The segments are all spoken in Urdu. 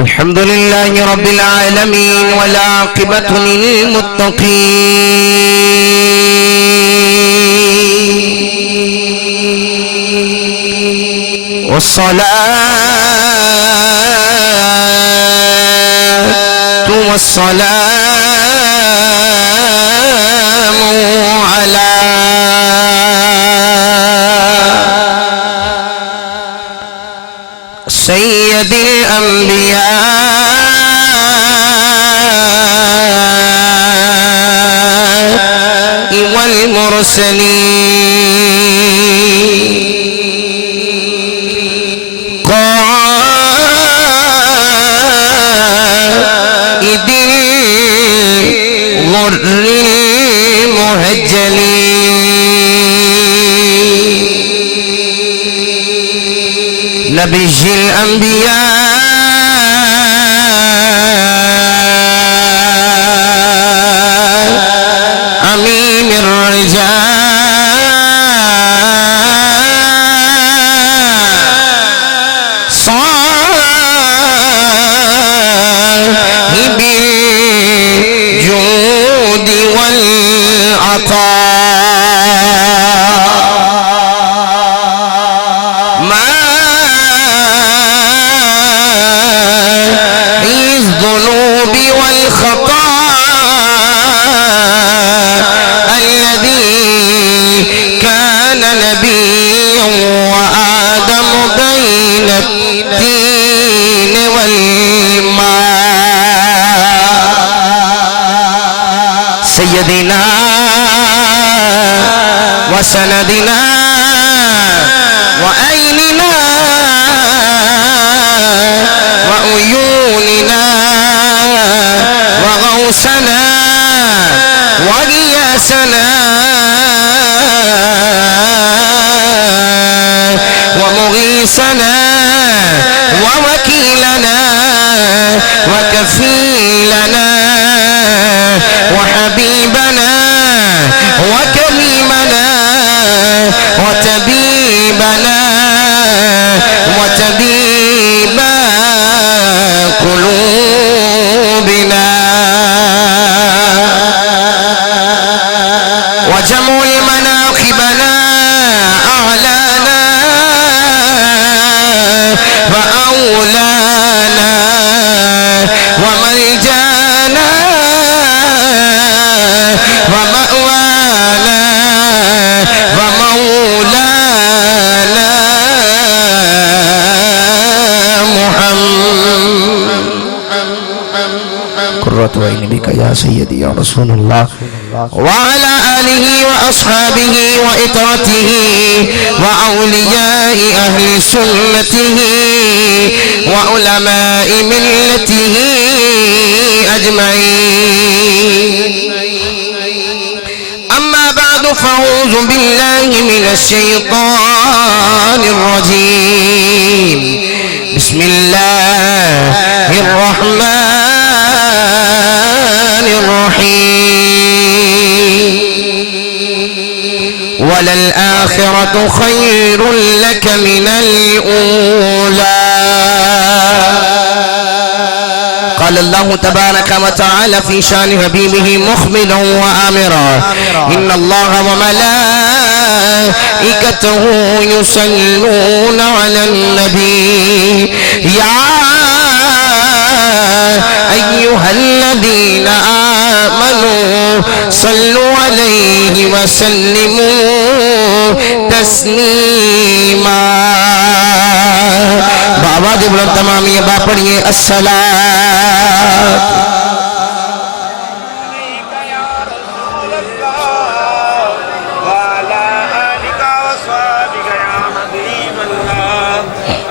الحمد لله رب العالمين والعاقبة للمتقين والسلام على سيد الأنبياء والمرسلين قائد الغر المهجلين نبي الأنبياء أمين الرجال صاحب الجود والعطاء ماحي الذنوب والخطايا الذي كان نبيا وآدم بين الدين والماء سيدنا وسندنا وأيننا وعيوننا وغوثنا وغياثنا ومغيثنا ووكيلنا وكفيلنا وحبيبنا وكريمنا وطبيبنا وطبيب قلوبنا وجمع مناقبنا أعلانا وأولانا وملجانا ومأوانا ومولانا محمد قرة عيني بك يا سيدي يا رسول الله وعلى آله وأصحابه وإطرته وأولياء أهل سنته وعلماء ملته أجمعين أما بعد فأعوذ بالله من الشيطان الرجيم بسم الله الرحمن الرحيم وللآخرة خير لك من الأولى قال الله تبارك وتعالى في شان حبيبه مخبرا وآمرا إن الله وملائكته يصلون على النبي يا أيها الذين آمنوا صلوا عليه وسلموا تسليما بابا دي بلند تمامی با پڑھئے الصلاة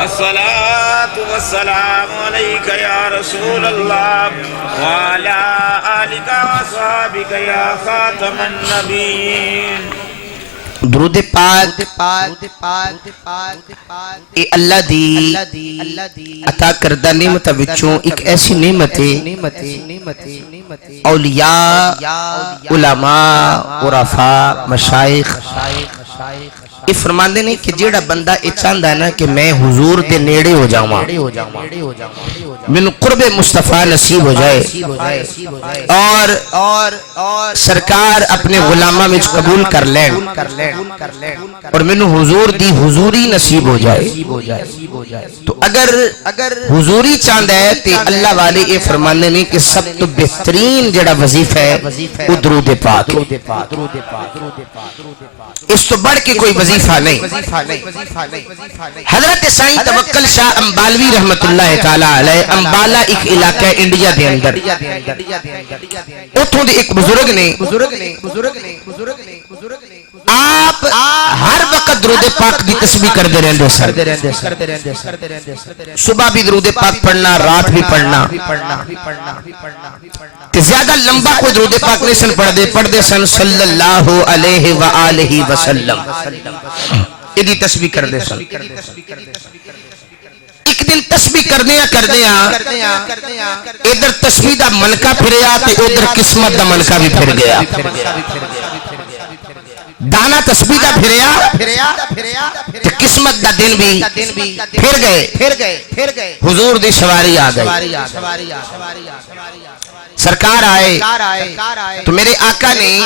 الصلاة والسلام عليك يا رسول الله وعلى آلك وصحبك يا خاتم النبيين درود پاک اے اللہ دی عطا کردہ نعمت وچوں ایک ایسی نعمت ہے اولیاء علماء عرفاء مشائخ یہ فرماندے نے کہ جیڑا بندہ یہ چاہتا ہے نا کہ میں حضور دے نیڑے ہو جاؤں من قرب مصطفیٰ نصیب ہو جائے اور سرکار اپنے غلامہ میں قبول کر لین اور منو حضور دی حضوری نصیب ہو جائے تو اگر حضوری چاہتا ہے تو اللہ والے یہ فرمانے نے کہ سب تو بہترین جڑا وظیفہ ہے وہ درود پاک اس تو بڑھ کے کوئی وظیفہ نہیں. حضرت سائیں توکل شاہ امبالوی رحمت اللہ تعالی علیہ امبالہ ایک علاقہ ہے انڈیا دے اندر اتھوں دے ایک بزرگ نے آپ ہر وقت درود پاک دی تسبیح کر دے رہے سن صبح بھی درود پاک پڑھنا رات بھی پڑھنا زیادہ لمبا کوئی درود پاک نہیں سن پڑھ دے سن صلی اللہ علیہ وآلہ وسلم یہ تسبیح کر دے سن. ایک دن تسبیح کردیا ادھر تسبیح دا منکا پھریا تے ادھر قسمت دا منکا بھی پھر گیا. دانا تسبیح دا پھریا تے قسمت دا دن بھی پھر گئے. حضور دی سواری آ گئی. سرکار آئے تو میرے آقا نے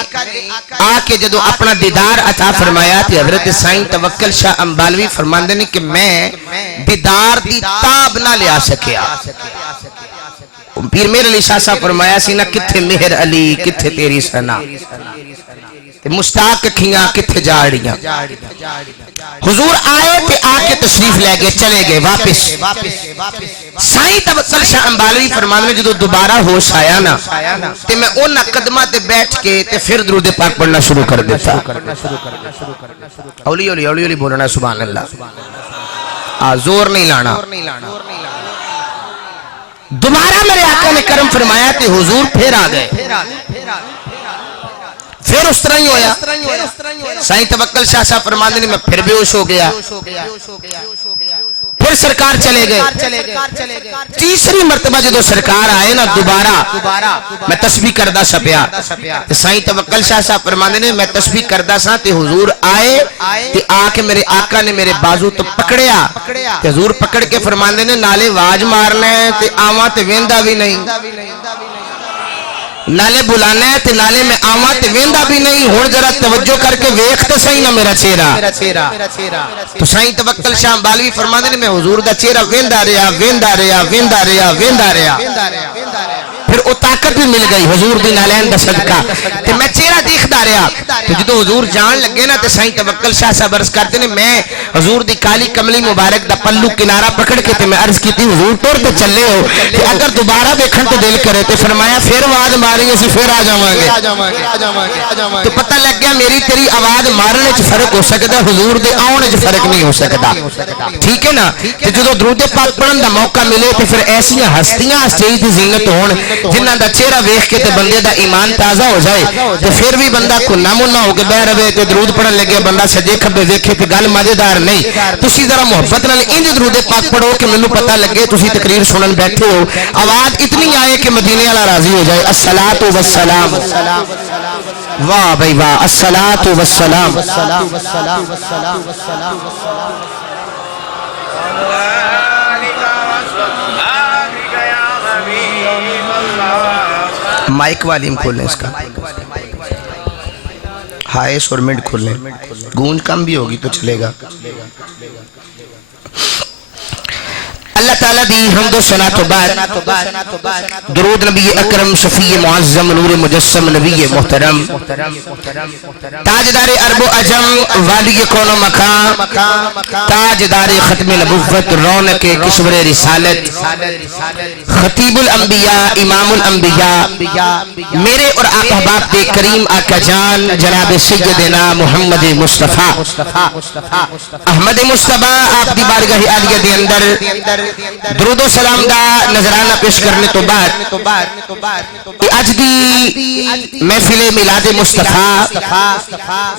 آ کے جدو اپنا دیدار عطا فرمایا تھی. حضرت سائیں توکل شاہ امبالوی فرماندے نے کہ میں دیدار دی تاب نہ لیا سکیا. پیر میر علی شاہ صاحب فرمایا سی نا کتھے مہر علی کتھے تیری سنا مشتاق کھیاں کتھے جاڑیاں. حضور آئے تے آ کے تشریف لے گئے چلے گئے واپس. سائیں توکل شاہ امبالوی فرماندے جدو دوبارہ ہوش آیا نا تے میں اونا قدمہ تے بیٹھ کے تے پھر درود پاک پڑھنا شروع کر دیتا. اولی اولی اولی اولی بولنا سبحان اللہ زور نہیں لانا. دوبارہ میرے آقا نے کرم فرمایا تے حضور پھر آ گئے. پھر اس طرح ہی ہویا. سائیں توکل شاہ صاحب فرماندے نے میں پھر بے ہوش ہو گیا. پھر سرکار چلے گئے. تیسری مرتبہ جدو سرکار آئے نا دوبارہ میں تسبیح کردہ سپیا. سائیں توکل شاہ صاحب فرماندے نے میں تسبیح کردہ سا تے حضور آئے تے آ کے میرے آقا نے میرے بازو تو پکڑیا تے حضور پکڑ کے فرماندے نے نالے واج مارنا ہے تے آواں تے ویندا بھی نہیں. نالے بلانا ہے تے نالے میں آواں تے ویندا بھی نہیں. ہن ذرا توجہ کر کے ویکھ تے صحیح نہ میرا چہرہ. تو سائیں توکل شاہ امبالوی فرماندے نے میں حضور دا چہرہ ویندا رہیا. پھر او طاقت بھی مل گئی حضور دی نالین دا صدقہ تے میں چہرہ دیکھدا رہیا. تو جدو حضور جان لگے نا تے سائیں توکل شاہ صاحب عرض کرتے نے میں حضور دی کالی کملی مبارک دا پلو کنارہ پکڑ کے تے میں عرض کیتی حضور ٹر تے چلے ہو تے اگر دوبارہ دیکھن تے دل کرے تے فرمایا پھر آواز ماری اسی پھر آ جاواں گے. تو پتہ لگ گیا میری تیری آواز مارنے وچ فرق ہو سکدا حضور دے آون وچ فرق نہیں ہو سکدا. ٹھیک ہے نا. تے جدو درود پاک پڑھن دا موقع ملے تے پھر ایسیاں ہستیاں اسٹیج دی زینت ہون جنہ دا چہرہ ویکھ کے تے بندے دا ایمان تازہ ہو جائے تے پھر بھی بندہ کنا منا ہو کے بیٹھ رہے تے درود پڑھن لگے بندہ سجے کھبے ویکھے تے گل مزیدار نہیں. تسی ذرا محبت نال انج درود پاک پڑھو کہ مینوں پتہ لگے تسی تقریر سنن بیٹھے ہو آواز اتنی آئے کہ مدینے والا راضی ہو جائے. الصلاۃ والسلام واہ بھائی واہ الصلاۃ والسلام. مائک والیم کھولیں اس کا ہائیس اور مڈ کھولیں گونج کم بھی ہوگی تو چلے گا. اللہ تعالیٰ دی حمد و ثنا تو بعد درود نبی اکرم شفیع معظم نور مجسم نبی محترم تاجدار عرب و عجم والی کون و مقام تاجدار ختم نبوت رونق کشور رسالت خطیب الانبیاء امام الانبیاء میرے اور آقا باپ دے کریم آقا جان جناب سیدنا محمد مصطفیٰ احمد مصطفیٰ آپ دی بارگاہ عالیہ دے اندر درود و سلام دا نظرانہ پیش کرنے تو بعد اج دی محفل میلاد مصطفیٰ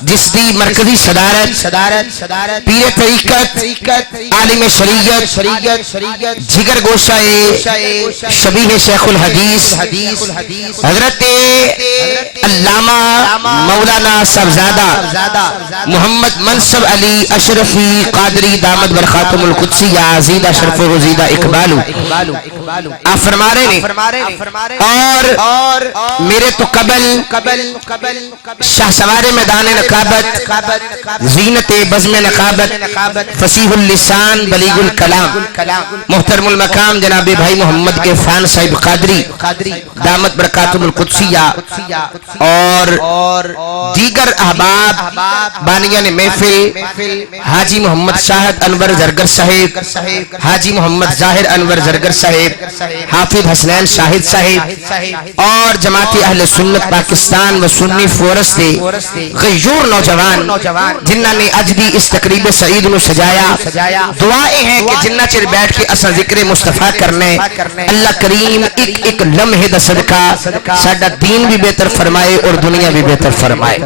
جس دی مرکزی صدارت پیر طریقت عالم شریعت جگر گوشہ شبیہ شیخ الحدیث حضرت علامہ مولانا صاحبزادہ محمد منصب علی اشرفی قادری دامت برخاتم القدسی یا عزیدہ شرف و غزیدہ اقبالو آپ فرما رہے ہیں اور میرے تو قبل شاہ سوار میدان نقابت زینت بزم نقابت فصیح اللسان بلیغ الکلام محترم المقام جناب بھائی محمد کے فان صاحب قادری دامت برکاتم القدسیہ اور دیگر احباب بانیان محفل حاجی محمد شاہد انور زرگر صاحب حاجی محمد ظاہر انور زرگر صاحب حافظ حسنین شاہد صاحب اور جماعت اہل سنت پاکستان و سنی فورس دے غیور نوجوان جنہ نے اج دی اس تقریب سعید نو سجایا دعائیں ہیں کہ جنہ چر بیٹھ کے اسا ذکر مصطفیٰ کرنے اللہ کریم ایک لمحے دا صدقہ ساڈا دین بھی بہتر فرمائے اور دنیا بھی بہتر فرمائے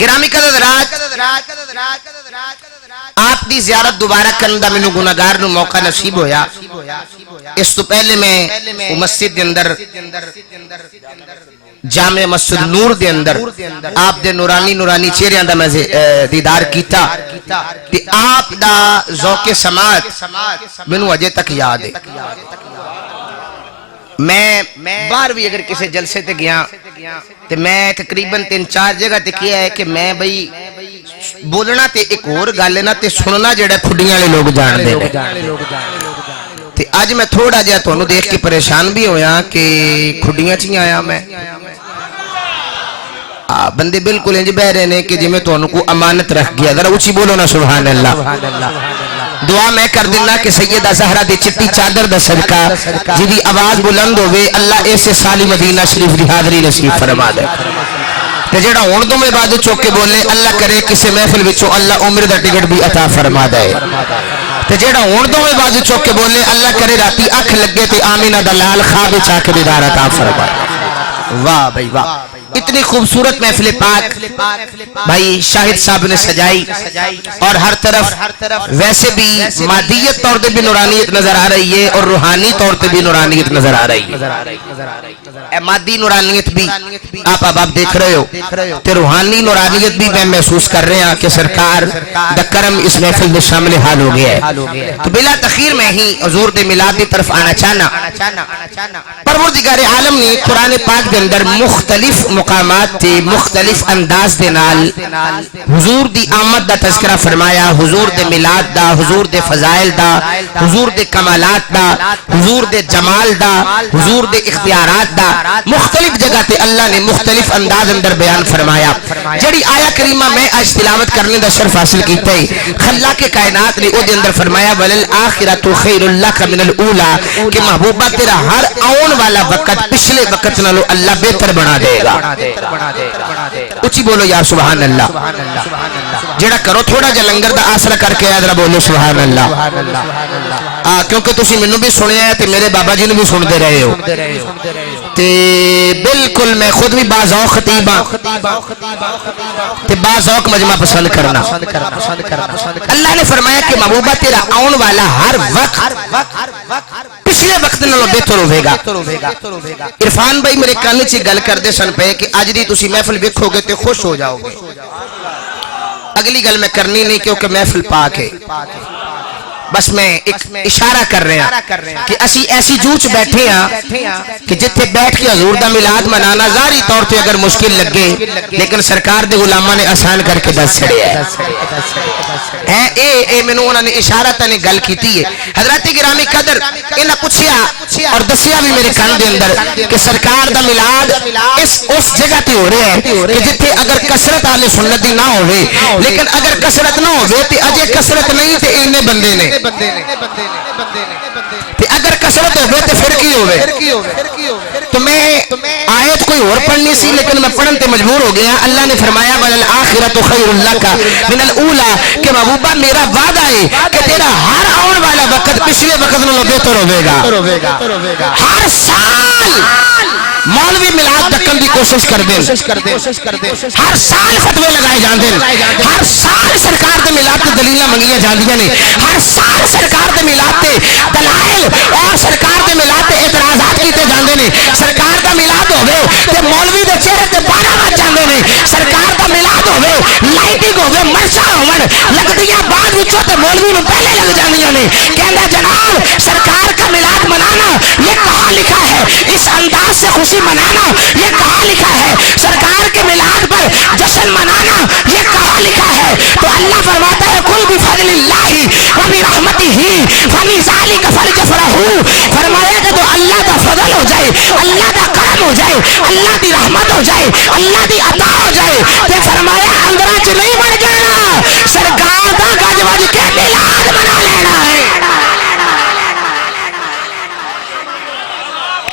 گرامی قدرات آپ دی زیارت دوبارہ کرندہ میں گناہگار نو موقع نصیب ہویا اس تو پہلے میں مسجد دے اندر جامع مسجد نور دے اندر آپ دے نورانی چہرے اندر میں دیدار کیتا تے آپ دا ذوق سماعت منو اجے تک یاد ہے میں بار بھی اگر کسی جلسے تے گیا تے میں تقریباً 3-4 جگہ تے کیا ہے کہ میں بھئی بولنا تے ایک اور گالے نا تے سننا جڑا کھڑیاں لے لوگ جان دے تے آج میں تھوڑا جا تو انہوں دیکھ کے پریشان بھی ہویا کہ کھڑیاں چی آیا میں بندے بالکل انج بہ رہے نے کہ جی میں تو انہوں کو امانت رکھ گیا ذرا اچھی بولو نا سبحان اللہ دعا میں کر دینا کہ سیدہ زہرہ دی چٹی چادر دا صدقہ جی دی آواز بلند ہوئے اللہ ایسے سالی مدینہ شریف دی حاضری نصیب فرما دے تے جڑا اردو میں بعد چوکے بولے اللہ کرے کسی محفل وچوں اللہ عمر دا ٹکٹ بھی عطا فرما دے تے جڑا اردو میں بعد چوکے بولے اللہ کرے راتی اکھ لگے تے آمینہ دلال خواب چاک دیدار عطا فرما دے واہ بھائی واہ اتنی خوبصورت محفل پاک بھائی شاہد صاحب نے سجائی اور ہر طرف ویسے بھی مادیت طور پہ بھی نورانیت نظر آ رہی ہے اور روحانی طور پہ بھی نورانیت نظر آ رہی ہے مادی نورانیت بھی آپ دیکھ رہے ہو تے روحانی نورانیت بھی میں محسوس کر رہے ہیں کہ سرکار دا کرم اس محفل میں شامل حال ہو گیا ہے تو بلا تخیر میں ہی حضور دے میلاد دی طرف آنا چاہنا پروردگار عالم نے قرآن پاک دے اندر مختلف مقامات تے مختلف انداز دے نال حضور دی آمد دا تذکرہ فرمایا حضور دے میلاد دا حضور دے فضائل دا حضور دے کمالات دا حضور دے جمال دا حضور دے اختیارات دا مختلف جگہ تے اللہ نے مختلف انداز اندر بیان فرمایا جڑی آیا کریمہ میں آج تلاوت کرنے دا شرف حاصل کیتا ہے خلاق کائنات نے او دے اندر فرمایا وَلَلْآخِرَةُ خَيْرٌ لَكَ مِنَ الْأُولَى کہ محبوبہ تیرا ہر آن والا وقت پچھلے وقت نالو اللہ بہتر بنا دے گا اچھی بولو یا سبحان اللہ جڑا کرو تھوڑا جا لنگر دا آسرا کر کے ادھر بولو سبحان اللہ کیونکہ تسی منو بھی سنیا ہے تے میرے بابا جی نے بھی سن دے رہے ہو تے بالکل میں خود بھی بازوق خطیب تے بازوق مجمع پسند کرنا اللہ نے فرمایا کہ محبوبہ تیرا آن والا ہر وقت پچھلے وقت نالوں بہتر ہوے گا عرفان بھائی میرے کان وچ گل کردے سن پے کہ اج دی تسی محفل ویکھو گے تے خوش ہو جاؤ گے اگلی گل میں کرنی نہیں کیونکہ محفل پاک ہے بس میں ایک اشارہ کر رہے ہیں کہ اسی ایسی جوچ بیٹھے ہیں کہ جتھے بیٹھ کے حضور دا میلاد منانا ظاہری طور پہ اگر مشکل لگے لیکن سرکار دے غلاماں نے آسان کر کے دس چھڑیا ہے اے مینوں انہاں نے اشارہ تنے گل کیتی ہے حضرات گرامی قدر انہاں پوچھیا اور دسیا بھی میرے کان دے اندر کہ سرکار دا میلاد اس جگہ تے ہو رہا ہے کہ جتھے اگر کثرت اہل سنت دی نہ ہوے لیکن اگر کثرت نہ ہوے تے اجے کثرت نہیں تے اینے بندے نے تے اگر کثرت ہوے تے پھر کی ہوے تو میں آیت کوئی اور پڑھنی سی لیکن میں پڑھن تے مجبور ہو گیا. اللہ نے فرمایا وَلَلْآخِرَةُ خَيْرٌ لَكَ مِنَ الْأُولَىٰ کہ محبوبہ میرا وعدہ ہے کہ تیرا ہر آن والا وقت پچھلے وقت نالوں بہتر ہوگا. ہر سال مولوی میلاد ڈکن دی کوشش کر دیں, ہر سال فتوے لگائے جاندے, ہر سال سرکار دے میلاد تے دلیلاں منگیاں جاندیاں نے, ہر سال سرکار دے میلاد تے دلائل اور سرکار دے میلاد تے اعتراضات کیتے جاندے نے. سرکار دا میلاد ہوے تے مولوی دے چہرے تے 12 بج جاندے نے. سرکار دا میلاد ہوے لائٹنگ ہوے مرچا ہون لگدیاں بعد وچوں تے مولوی نوں پہلے لگ جاندیاں نے. کہندا جناب سرکار کا میلاد منانا یہ کہاں لکھا ہے, اس انداز سے خوشی منانا یہ کہاں لکھا ہے, سرکار کے میلاد پر جشن منانا یہ کہاں لکھا ہے. تو اللہ فرماتا ہے کل بفضل اللہ وبرحمتہ فبذلک فلیفرحوا. فرمایا کہ تو اللہ کا فضل ہو جائے, اللہ کا کرم ہو جائے, اللہ کی رحمت ہو جائے, اللہ کی عطا ہو جائے تے فرمایا اندراں چ نہیں بن جانا, سرکار دا گج وج کے میلاد منا لینا ہے.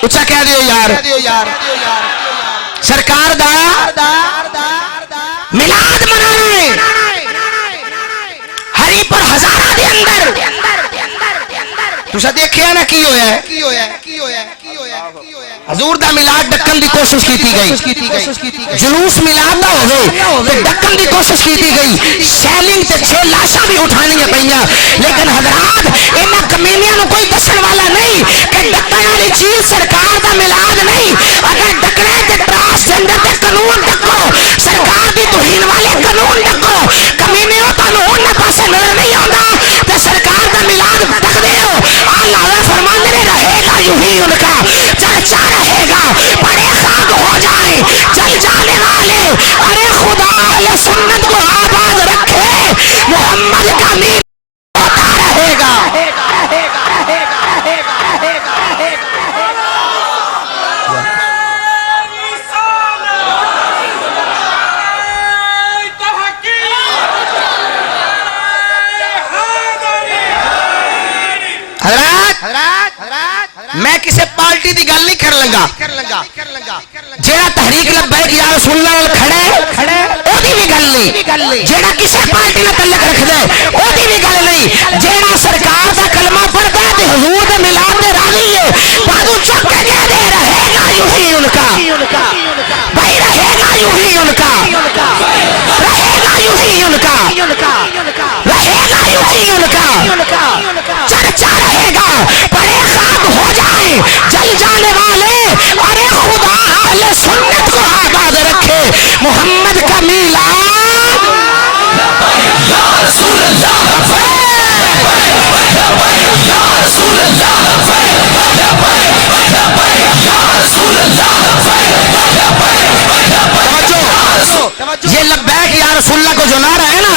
اچھا کہہ دیو یار سرکار دا میلاد منانا ہے. ہری پر ہزارہ دے اندر تسا دیکھیا نا کی ہویا ہے, حضور دا میلاد ڈکن دی کوشش کیتی گئی, جلوس میلاد دا ہوئے تے ڈکن دی کوشش کیتی گئی, سیلنگ تے 6 لاشاں بھی اٹھانیاں پئیاں. لیکن حضرات انہاں کمینیاں نوں کوئی دسن والا نہیں کہ ڈکن والی چیز سرکار دا میلاد نہیں. اگر ڈکنے تے ٹرانسجنڈر تے قانون ڈکو, سرکار دی توہین والے قانون ڈکو, کمینیوں تانوں انہاں پاسے نظر نہیں آندا تے سرکار دا میلاد ڈکدے ہو. اللہ فرماندے نے رہے گا یوں ہی ان کا چرچا رہے گا, بڑے خاک ہو جائیں جل جانے والے. ارے خدا اہل سنت کو آباد رکھے, محمد کا میلاد ہوتا رہے گا. میں کسی پارٹی دی گل نہیں کر لگا, جیڑا تحریک لبیک یا رسول اللہ کھڑے او دی بھی گل نہیں, جیڑا کسی پارٹی نال تعلق رکھ دے او دی بھی گل نہیں, جیڑا سرکار دا کلمہ پڑھدا ہے تے حضور دے میلاد تے راضی ہے بازو چک کے کہہ دے رہے گا یوں ہی ان کا, بھائی رہے گا یوں ہی ان کا, رہے گا یوں ہی ان کا, رہے گا یوں ہی ان کا, چرچا رہے گا, بڑے خاک ہو جائیں جل جانے والے. ارے خدا اہل سنت کو آباد رکھے, محمد کا میلاد یا رسول اللہ یا رسول اللہ یا رسول اللہ. یہ لبیک یا رسول اللہ کو جو نعرہ ہے نا,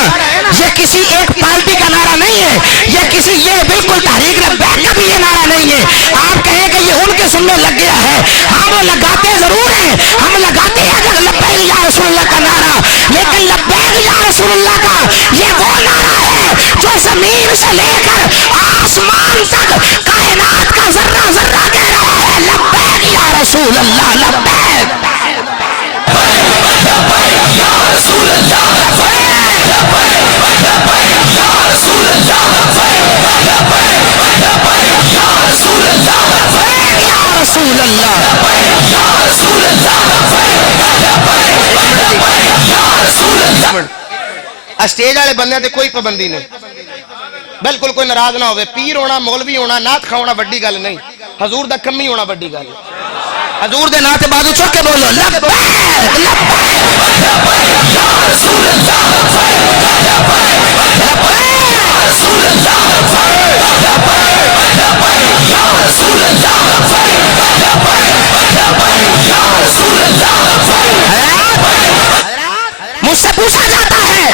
یہ کسی ایک پارٹی کا نعرہ نہیں ہے, یہ بالکل تحریک لبیک کا بھی یہ نعرہ نہیں ہے. آپ کہیں کہ یہ ان کے سننے لگ گیا ہے, ہاں وہ لگاتے ضرور ہیں, ہم لگاتے ہیں اگر لبیک یا رسول اللہ کا نعرہ, لیکن لبیک یا رسول اللہ کا یہ وہ نعرہ ہے جو زمین سے لے کر آسمان تک کائنات کا ذرہ ذرہ کہہ رہا ہے لبیک یا رسول اللہ, لبیک یا رسول اللہ, یا رسول اللہ, یا رسول اللہ. اسٹیج والے بندے تے کوئی پابندی نہیں, بالکل کوئی ناراض نہ ہوئے. پیر ہونا, مولوی ہونا, نعت کھاؤنا بڑی گل نہیں, حضور دا کمی ہونا بڑی گل. حضور دے نعت بازو چک کے بولو لبیک یا رسول اللہ, رسول اللہ, یا رسول اللہ. مجھ سے پوچھا جاتا ہے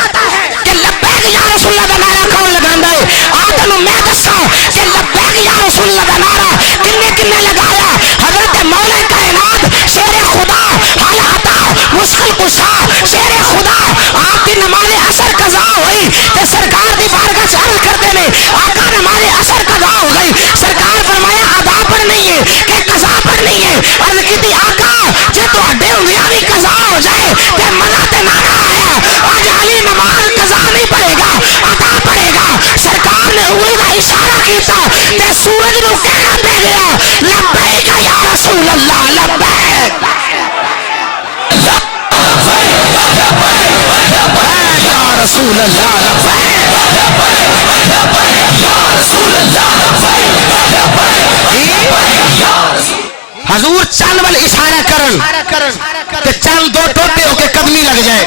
کہ لبیک یا رسول اللہ کا نعرہ کون لگاندا ہے, آج میں دسا کہ لبیک یا رسول اللہ کا نعرہ کنے لگایا. حضرت مولا کائنات شیر خدا حال عطا مشکل کشا شیر خدا, آپ کی نماز عصر قضا ہوئی تے سورج نو کہنا پہ گیا لبیک یا رسول اللہ لبیک یا رسول اللہ حضور چند وال اشارہ کرن تے چند دو ٹوٹے ہو کے قدمی لگ جائے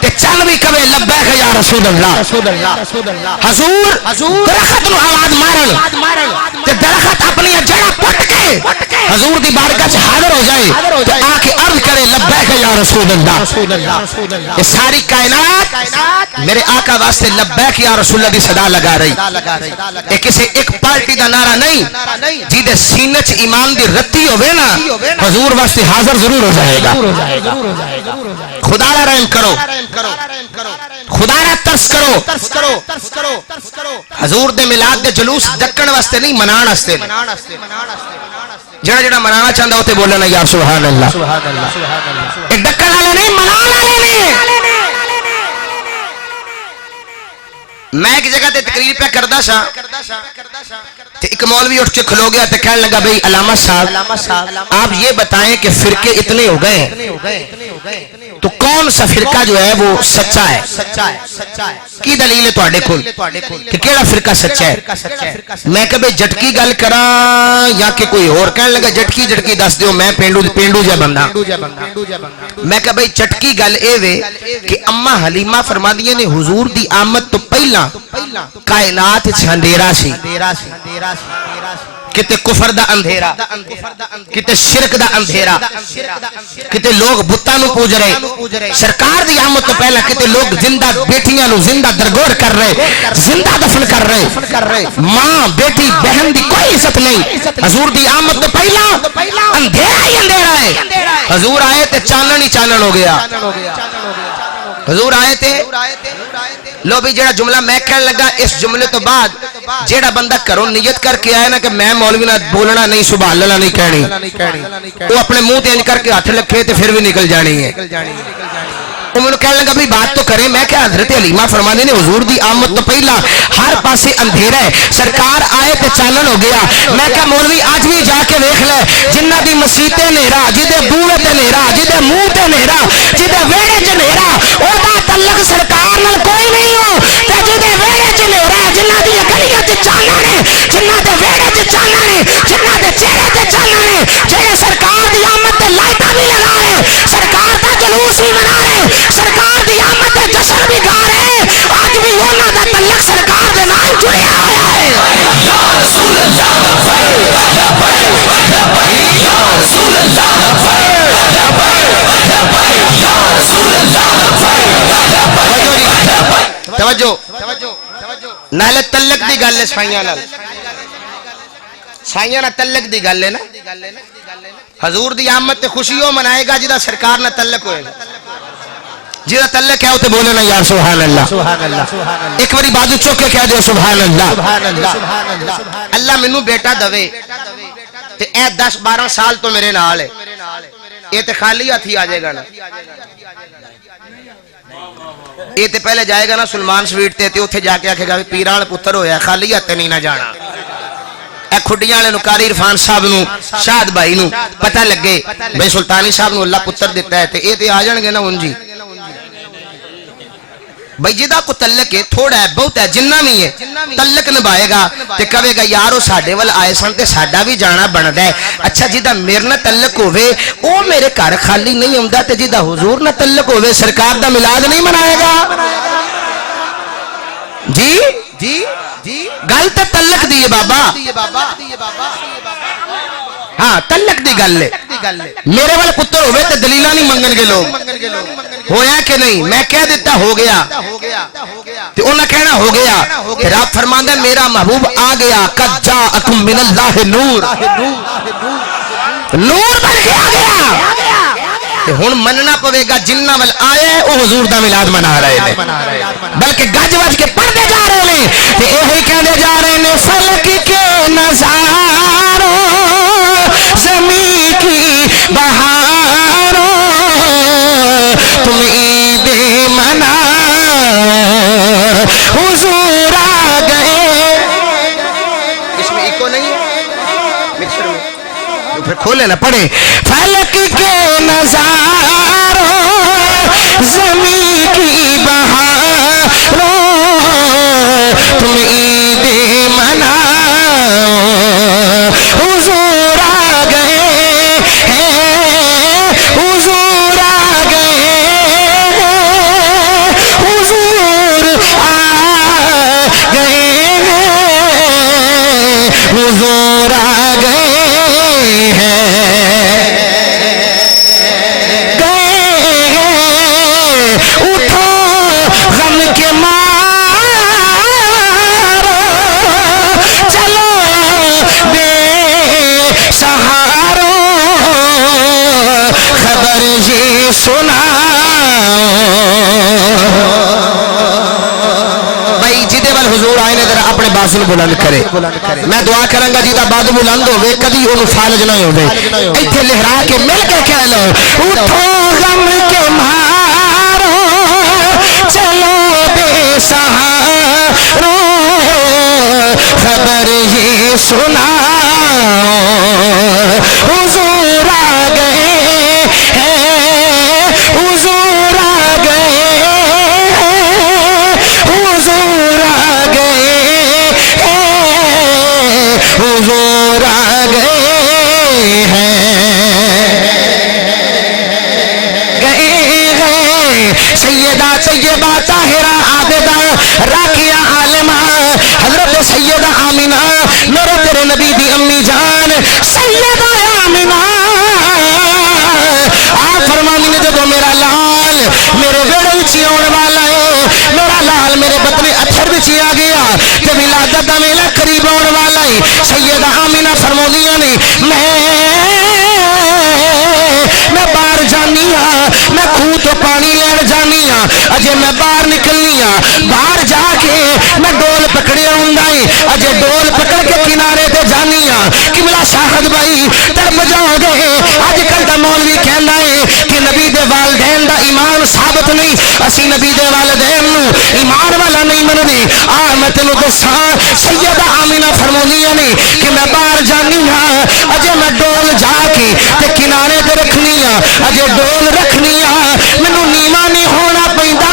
تے چند بھی کہے لبیک یا رسول اللہ حضور درخت نو آواز مارن تے درخت اپنی جڑا پٹ کے حضور دی بارگاہ چ حاضر ہو جائے تے آ کے عرض کرے لبیک یا رسول اللہ. یہ ساری کائنات میرے آقا واسطے لبیک یا رسول اللہ دی صدا لگا رہی. یہ کسی ایک پارٹی دا نعرہ نہیں جی دے سینے چ ایمان دی رتی ہوئے نا حضور واسطے حاضر ضرور ہو جائے گا. خدا را رحم کرو, خدا را ترس کرو. حضور دے میلاد دے جلوس ڈکن واسطے نہیں منان واسطے. جڑا جڑا منانا چاہتا ہوتے بولنا یا سبحان اللہ. ایک ڈکن والے نہیں منان والے نہیں. میں ایک جگہ تے تقریر پہ کردا سا تے ایک مولوی اٹھ کے کھلو گیا تے کہنے لگا بھئی علامہ صاحب آپ یہ بتائیں کہ فرقے اتنے ہو گئے تو کون سا فرقہ جو ہے وہ سچا ہے؟ کی دلیل ہے تواڈے کول کہ کیڑا فرقہ سچا ہے؟ میں کہ بھئی جٹکی گل کراں یا کہ کوئی اور کہنے لگا جٹکی دس دیو میں پینڈو جا بندہ. میں کہ بھئی چٹکی گل اے وے کہ اما حلیمہ فرماندیاں نے حضور دی آمد تو پہلا کائنات اندھیرا سی, کتے کفر دا اندھیرا, کتے شرک دا اندھیرا, کتے لوگ بتاں نو پوج رہے. سرکار دی آمد تو پہلا کتے لوگ زندہ بیٹیاں نو زندہ درگور کر رہے, زندہ دفن کر رہے. ماں بیٹی بہن دی کوئی عزت نہیں. حضور دی آمد تو پہلا اندھیرا ہی اندھیرا ہے. حضور آئے تے چانن ہی چانن ہو گیا. حضور آئے تے لو بھی جڑا جملہ میں کہنے لگا اس جملے تو بعد جیڑا بندہ کرو نیت کر کے آئے نا کہ میں مولوی نہ بولنا نہیں سبحان اللہ نہیں کہنی وہ اپنے منہ تینج کر کے ہاتھ لکھے تے پھر بھی نکل جانی ہے. وہ میں نے کہنے لگا بھئی بات تو کریں. میں کہ حضرت علیمہ فرمانے نے حضور دی آمد تو پہلا ہر پاسے اندھیرا ہے, سرکار آئے تے چانن ہو گیا. میں کہ مولوی آج بھی جا کے دیکھ لے جنہ دی مسیتے نیرا جدے بوئے تے نیرا جدے منہ تے نیرا جدے ویڑے چ نیرا او دا تعلق سرکار نال کوئی نہیں ہو. تے جدے ویڑے چ نیرا جنہ دی گلیاں تے چانن ہے جنہ دے ویڑے تے چانن ہے جنہ دے چہرے تے چانن ہے جڑے سرکار دی آمد تے لائٹاں بھی لگا رہے سرکار دا جلوس بھی منا رہے سرکار دی آمد تے جشن بھی گا رہے آج بھی انہاں دا تعلق سرکار دے نال جڑیا ہوا ہے. یا رسول اللہ یا رسول اللہ یا رسول اللہ. توجہ نال تعلق دی گل ہے سائیاں نال تعلق دی گل ہے نا. حضور دی آمد تے خوشی ہو منائے گا جدا سرکار نہ تعلق ہوئے گا. جدا تعلق ہے تے بولے نا یار سبحان اللہ. ایک باری بازو چوک کے کہہ دیو سبحان اللہ. اللہ مینوں بیٹا دوے تے اے 10-12 سال تو میرے نال ہے یہ تے خالی ہاتھی آ جائے گا نا. یہ تے پہلے جائے گا نا سلمان سویٹ تے اوتھے جا کے آکھے گا پیراں والا پتر ہویا خالی ہاتھ نہیں نہ جانا. اے کھڈیاں والے نو قاری عرفان صاحب نو شاد بھائی نو پتہ لگے بھئی سلطانی صاحب نو اللہ پتر دیتا ہے تے اے تے آ جان گے نا ہن جی بھئی جدا کو تعلق ہے تھوڑا ہے بہت ہے جنہ بھی ہے تعلق نبھائے گا تے کہے گا یارو ساڈے ول آئے سن تے ساڈا بھی جانا بندا ہے. اچھا جدا میرے نال تعلق ہوے او میرے گھر خالی نہیں ہوندا تے جدا حضور نال تعلق ہوے سرکار دا میلاد نہیں منائے گا. جی گل تے تعلق دی ہے بابا. ہاں تعلق دی گل ہے. میرے والے پتر ہوئے تے دلیلہ نہیں منگن گے لوگ ہویا کہ نہیں. میں کہہ دیتا ہو گیا تے انہاں کہنا ہو گیا. رب فرماندا ہے میرا محبوب آ گیا قد جاءکم من اللہ نور نور بن کے آ گیا. تے ہن مننا پوے گا جنہ ول آئے او حضور دا میلاد منا رہے ہیں بلکہ گج وج کے پڑھتے جا رہے ہیں تے یہی کہنے جا رہے ہیں فلک کے نظاروں زمین کی بہاروں تم عید منا حضور آ گئے پھر کھولے نہ پڑھے فلک کے نظاروں زمین کی بہاروں تم عید مناؤ حضور آ گئے ہیں حضور آ گئے ہیں حضور آ گئے ہیں حضور آ گئے ہیں اٹھو غم کے مارو چلو بے سہارو خبر یہ سناؤ بھائی جدے وال حضور آئے نے ذرا اپنے بازو نو بلند کرے میں دعا کروں گا جیتا بازو بلند ہوئے کدی انہوں فالج نہ ہوئے ایتھے لہرا کے مل کے کہہ لو اٹھو غم کے مارو چلو بے سہارو خبر یہ سناؤ حضور آ گئے ہیں حضور آ گئے ہیں حضور آ گئے ہیں حضور آ گئے ہیں سیدہ طیبہ طاہرہ عابدہ راکیہ عالمہ حضرت سیدہ آمینہ میرے تیرے نبی دی امی جان سیدہ آمینہ آپ فرمانی نے جب میرا لال میرے بیڑے چی آنے والا ہے میرا لال میرے بطن اتھر بھی چی آ گیا کہ ولادت دا میلہ قریب آنے والا ہے سیدہ آمینہ فرمودیاں نے میں باہر جانی ہاں میں کھو تو پانی لین جانی ہاں اجے میں باہر نکلنی ہاں باہر جا کے میں ڈول پکڑے ہوں اجے ڈول پکڑ کے کنارے تے جانی ہاں قبلہ شاہد بھائی تڑپ جاؤ گے آج کل دا مولوی کہنا ہے کہ نبی دے والدین دا ایمان ثابت نہیں اسی نبی دے والدین نو ایمان والا نہیں مننے میں تینوں دساں سیدہ آمینہ فرمونیاں نے کہ میں باہر جانی ہاں اجے میں ڈول جا کے تے کنارے تے رکھنی ہاں اجے ڈول رکھنی ہاں مینوں نیواں نہیں ہونا پیندا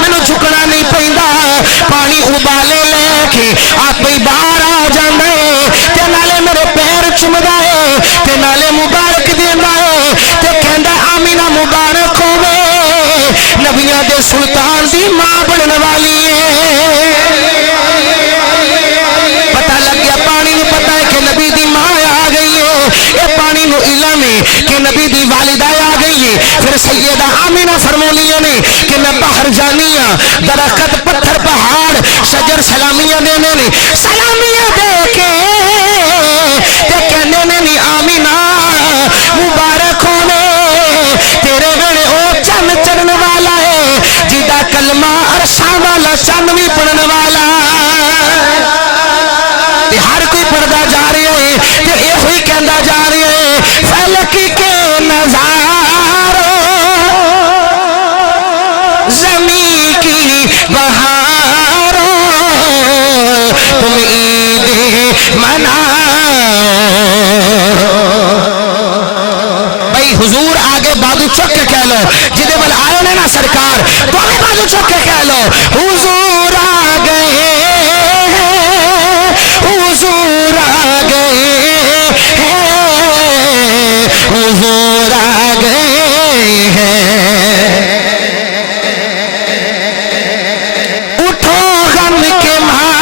مینوں جھکنا نہیں پیندا پانی ابالے لے کے آپ ہی باہر آ جاندا ہے تے نالے میرے پیر چمدا ہے تے نالے مبارک دیندا ہے تے کہندا آمینہ مبارک ہوے نبیاں دے سلطان دی ماں بنن والی ہے پتہ لگ گیا پانی نو پتہ ہے کہ نبی دی ماں آ گئی ہے یہ پانی نو علم ہے کہ نبی دی والدہ آ گئی ہے پھر سیدہ آمینہ فرمونیاں نے کہ میں باہر جانی ہاں درخت پتھر پہاڑ شجر سلامیاں دینے نے سلامیاں دے کے تے کہنے نے نہیں آمینہ مبارک ہونے تیرے گھڑے او چن چڑھن والا ہے جیدہ کلمہ عرشاں والا چن بھی پڑھن والا ہر کوئی پڑھدا جا رہے ہیں تے اے ہوئی کہندا جا رہے ہیں فلک کے نظاروں زمین کی بہاروں تم عید مناؤ بھائی حضور آگے بازو چک کے کہہ لو جدے بل آئے نے نا سرکار تو آگے بازو چک کے کہہ لو حضور آ گئے حضور آ گئے ہیں حضور آ گئے ہیں اٹھو غم کے مارو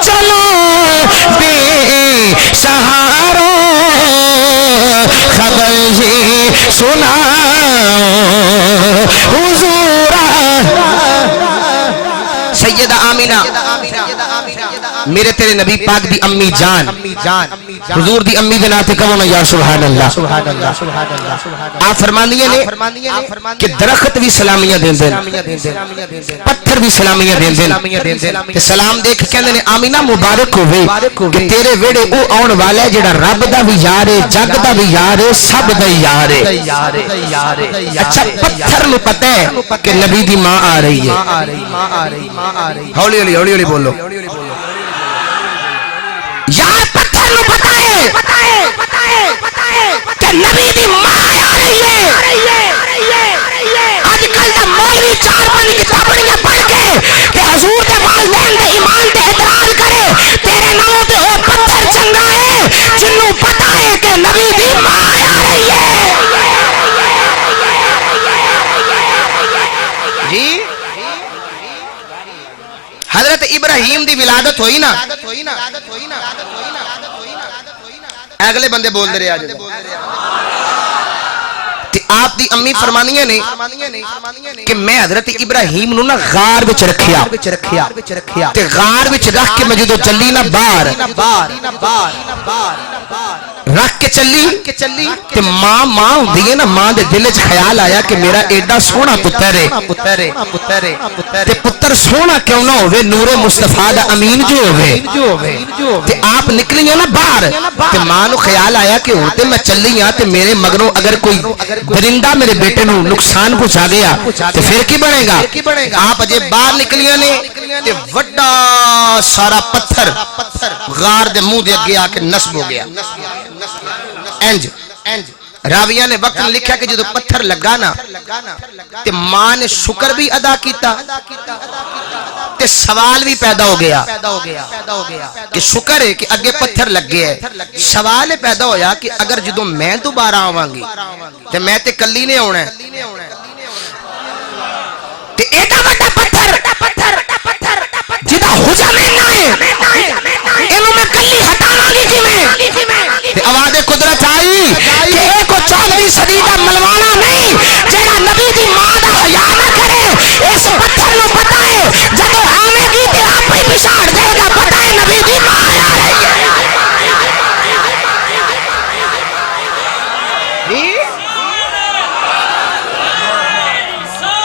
چلو بے سہارو خبر یہ سناؤ حضور سیدہ آمینہ میرے تیرے نبی پاک دی امی جان حضور دی امی دے ناتے کہو نا یا سبحان اللہ آپ فرمانیے نے کہ درخت بھی سلامیاں دین دین پتھر بھی سلامیاں دین دین کہ سلام دیکھ کہنے نے آمینہ مبارک ہوئے کہ تیرے ویڑے او آن والا ہے جڑا رب دا بھی یارے جگ دا بھی یارے سب دا یارے اچھا پتھر نو پتہ ہے کہ نبی دی ماں آ رہی ہے ہولی ہولی ہولی ہولی بولو پتھر نو پتہ ہے کہ نبی دی ماں آ رہی ہے آج کل دا مولوی 4-5 کتابڑیاں پڑھ کے کہ حضور دے والدین دے ایمان تے اعتراض کرے تیرے نام تے او پتھر چنگا ہے جنوں پتہ ہے کہ نبی دی ماں آ رہی ہے جی حضرت ابراہیم دی ولادت ہوئی نا اگلے بندے بول دے رہے آج آپ دی امی فرمانیاں نے کہ میں حضرت ابراہیم نو نا غار وچ رکھیا تے غار وچ رکھ کے میں جدو چلی نا باہر رکھ کے چلی تے ماں ہوندی ہے نا ماں دے دل وچ خیال آیا کہ میرا ایڈا سونا پتر ہے تے پتر سونا کیوں نہ ہوے نور مصطفیٰ دا امین جو ہوے تے آپ نکلی ہیں نا باہر تے ماں نو خیال آیا کہ ہن تے میں چلی ہاں تے میرے مگروں اگر کوئی درندہ میرے بیٹے نو نقصان پہنچا گیا تے پھر کی بنے گا آپ اجے باہر نکلیاں نے تے وڈا سارا پتھر غار دے منہ دے اگے آ کے نصب ہو گیا انج راویہ نے وقت لکھا کہ جدو پتھر لگا نا تے ماں نے شکر بھی ادا کیتا تے سوال بھی پیدا ہو گیا کہ شکر ہے کہ اگے پتھر لگ گیا ہے سوال پیدا ہویا کہ اگر جدو میں دوبارہ آواں گی تے میں تے کلی نہیں ہونا ہے تے ایڈا وڈا پتھر جدا حجم نہ ہے اینو میں کلی ہٹاواں گی کیویں تے آواز قدرت آئی کہ ایک 14ویں صدی دا ملوانا نہیں جڑا نبی دی ماں دا حیا نہ کرے اس پتھر نو پتہ ہے جدو آوے گی تے آپ ہی پچھاڑ دے گا پتہ ہے نبی دی ماں آ رہی ہے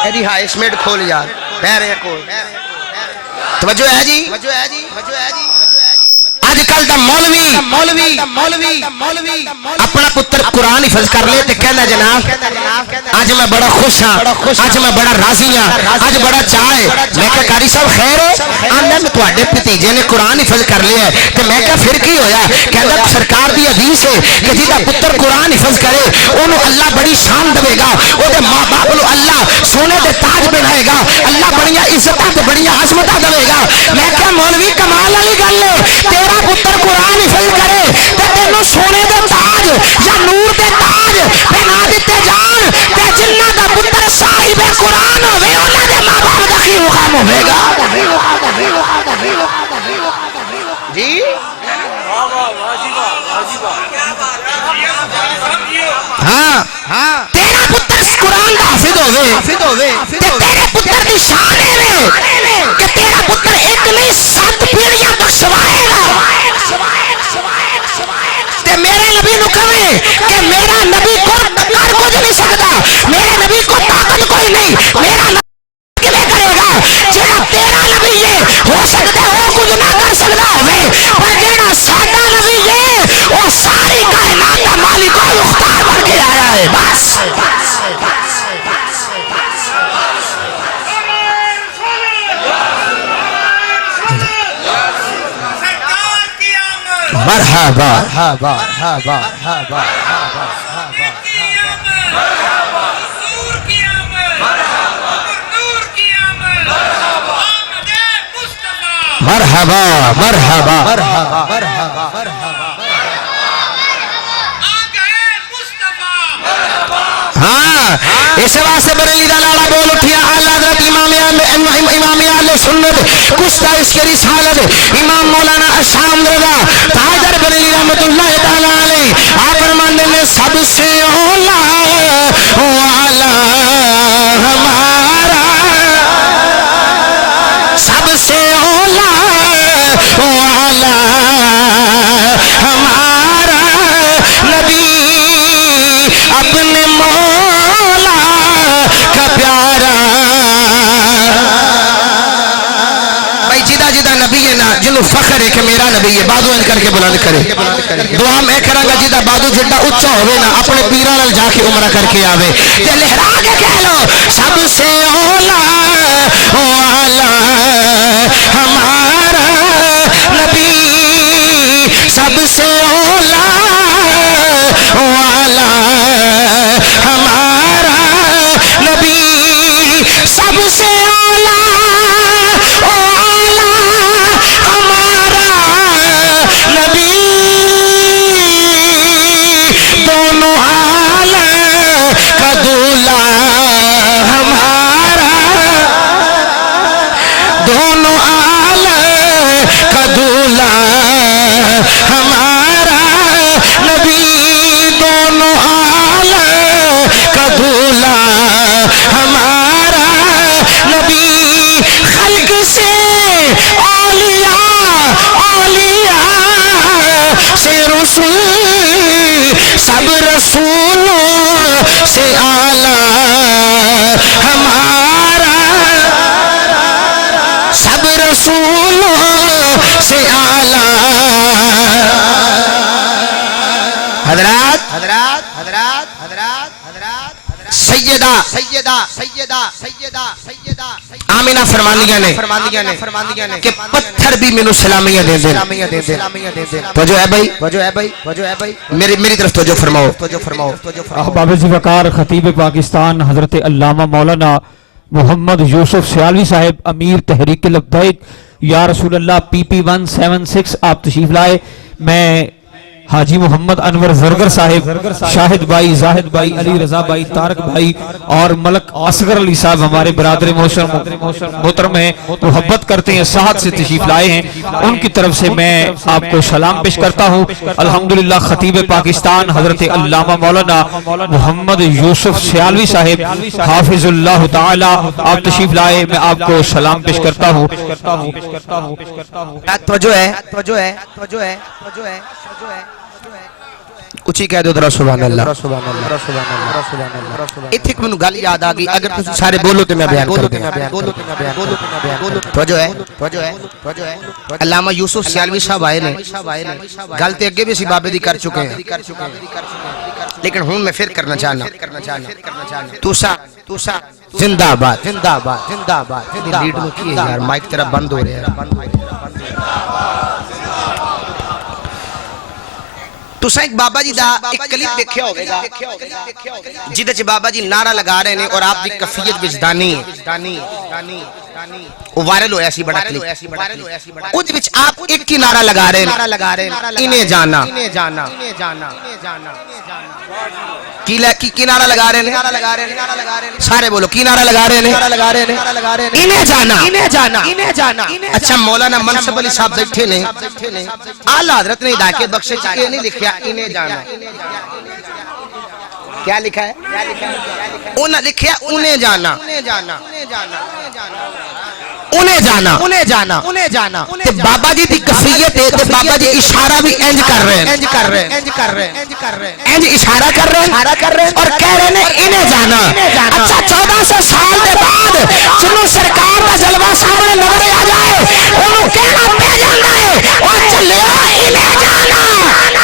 ایدی ہائی اسمیٹ کھول یار پیرے کھول توجہ ہے جی آج کل دا مولوی اپنا پتر قرآن حفظ کر لے تے کہنا جناب آج میں بڑا خوش ہاں آج میں بڑا راضی ہاں آج بڑا چاہے میں کہا قاری صاحب خیر ہے آندہ میں تواڈے بھتیجے نے قرآن حفظ کر لیا ہے تے میں کہا پھر کی ہویا کہنا سرکار دی حدیث ہے کہ جیدہ پتر قرآن حفظ کرے انہوں اللہ بڑی شان دے گا او دے ماں باپ نو اللہ سونے دے تاج بنائے گا اللہ بڑیاں عزتاں تے بڑیاں عظمتاں دے گا میں کہا مولوی کمال والی گل ہے تیرا پتر قرآن حفظ کرے تے تینوں سونے دے تاج یا نور دے تاج پہنا دیتے جان تے جنہ دا پتر صاحب قرآن ہوئے انہاں دے ماں باپ دا کی مقام ہوئے گا جی ہاں تیرا پتر قرآن دا حافظ ہوئے تے تیرے پتر دی شان ہے کہ تیرا پتر ایک نہیں 7 پیڑیاں بخشوائے گا تے میرے نبی نو کہے کہ میرا نبی کو کر کچھ نہیں سکتا میرے نبی کو طاقت کوئی نہیں میرا نبی کیویں کرے گا جڑا تیرا نبی ہے ہو سکتا ہے وہ کچھ نہ کر سکتا ہوے پر جڑا ساڈا نبی ہے وہ ساری کائنات دا مالک و مختار بن کے آیا ہے بس مرحبا مرحبا ہاں اس واسطے بریلی دا لاڑا بول اٹھیا اعلی حضرت امام اہل سنت کشتا اس کے رسالت امام مولانا اشام رضا تاجر بریلی رحمت اللہ تعالی علیہ آپ فرماتے ہیں سب سے اولا والا ہمارا سب سے اولا والا ہمارا نبی اپنے مولا کا پیارا بھائی جدہ نبی ہے نا جنہوں فخر ہے کہ میرا نبی ہے بادو ان کر کے بلند کرے دعا میں کروں گا جدہ بادو جڑا اچھا ہوئے نا اپنے پیران نال جا کے عمرہ کر کے آوے تے لہرا کے کہہ لو سب سے اولا والا ہمارا نبی سب سے آمینہ فرماندیاں نے کہ پتھر بھی مینوں سلامیاں دے دے. توجہ ہے بھائی میری طرف توجہ فرماؤ. احباب وقار خطیب پاکستان حضرت علامہ مولانا محمد یوسف سیالوی صاحب امیر تحریک لبیک یا رسول اللہ PP 176 آپ تشریف لائے. میں حاجی محمد انور زرگر صاحب، شاہد بھائی، زاہد بھائی، علی رضا بھائی، طارق بھائی اور ملک اصغر علی صاحب ہمارے برادر محترم ہیں، محبت کرتے ہیں، ساتھ سے تشریف لائے ہیں. ان کی طرف سے میں آپ کو سلام پیش کرتا ہوں. الحمدللہ خطیب پاکستان حضرت علامہ مولانا محمد یوسف سیالوی صاحب حافظ اللہ تعالی آپ تشریف لائے. میں آپ کو سلام پیش کرتا ہوں. توجہ ہے اچھی کہہ دو ذرا سبحان اللہ. ایتھے کو گل یاد آ گئی، اگر تم سارے بولو تو میں بیان کر دوں. توجہ ہے علامہ یوسف سیالوی صاحب آئے نے، گل تے اگے بھی اسی بابے دی کر چکے ہیں، لیکن ہوں میں پھر کرنا چاہنا. توسا زندہ آباد لیڈ نو کی ہے یار، مائک تیرا بند ہو رہا ہے. تسا ایک بابا جی دا ایک کلپ دیکھیا ہوگے گا جدے چ بابا جی نعرہ لگا رہے ہیں اور آپ دی کفیت وجدانی وہ وائرل ہویا سی بڑا کلپ. اس وچ آپ ایک ہی نعرہ لگا رہے ہیں، انہیں جانا. کی نعرہ لگا رہے ہیں؟ سارے بولو کی نعرہ لگا رہے ہیں؟ انہیں جانا. اچھا مولانا منصب علی صاحب بیٹھے نے، اعلیٰ حضرت نے ہدایت بخشے یہ نہیں لکھیا انہیں جانا. کیا لکھا ہے؟ انہیں لکھیا انہیں جانا. تے بابا جی دی کفیت ہے تے بابا جی اشارہ بھی انج کر رہے ہیں، انج اشارہ کر رہے ہیں اور کہہ رہے ہیں انہیں جانا. اچھا 1400 سال دے بعد جنہوں سرکار دا جلوہ سامنے نظر آ جائے انہوں کہنا پہ جانا ہے اور چلے انہیں جانا،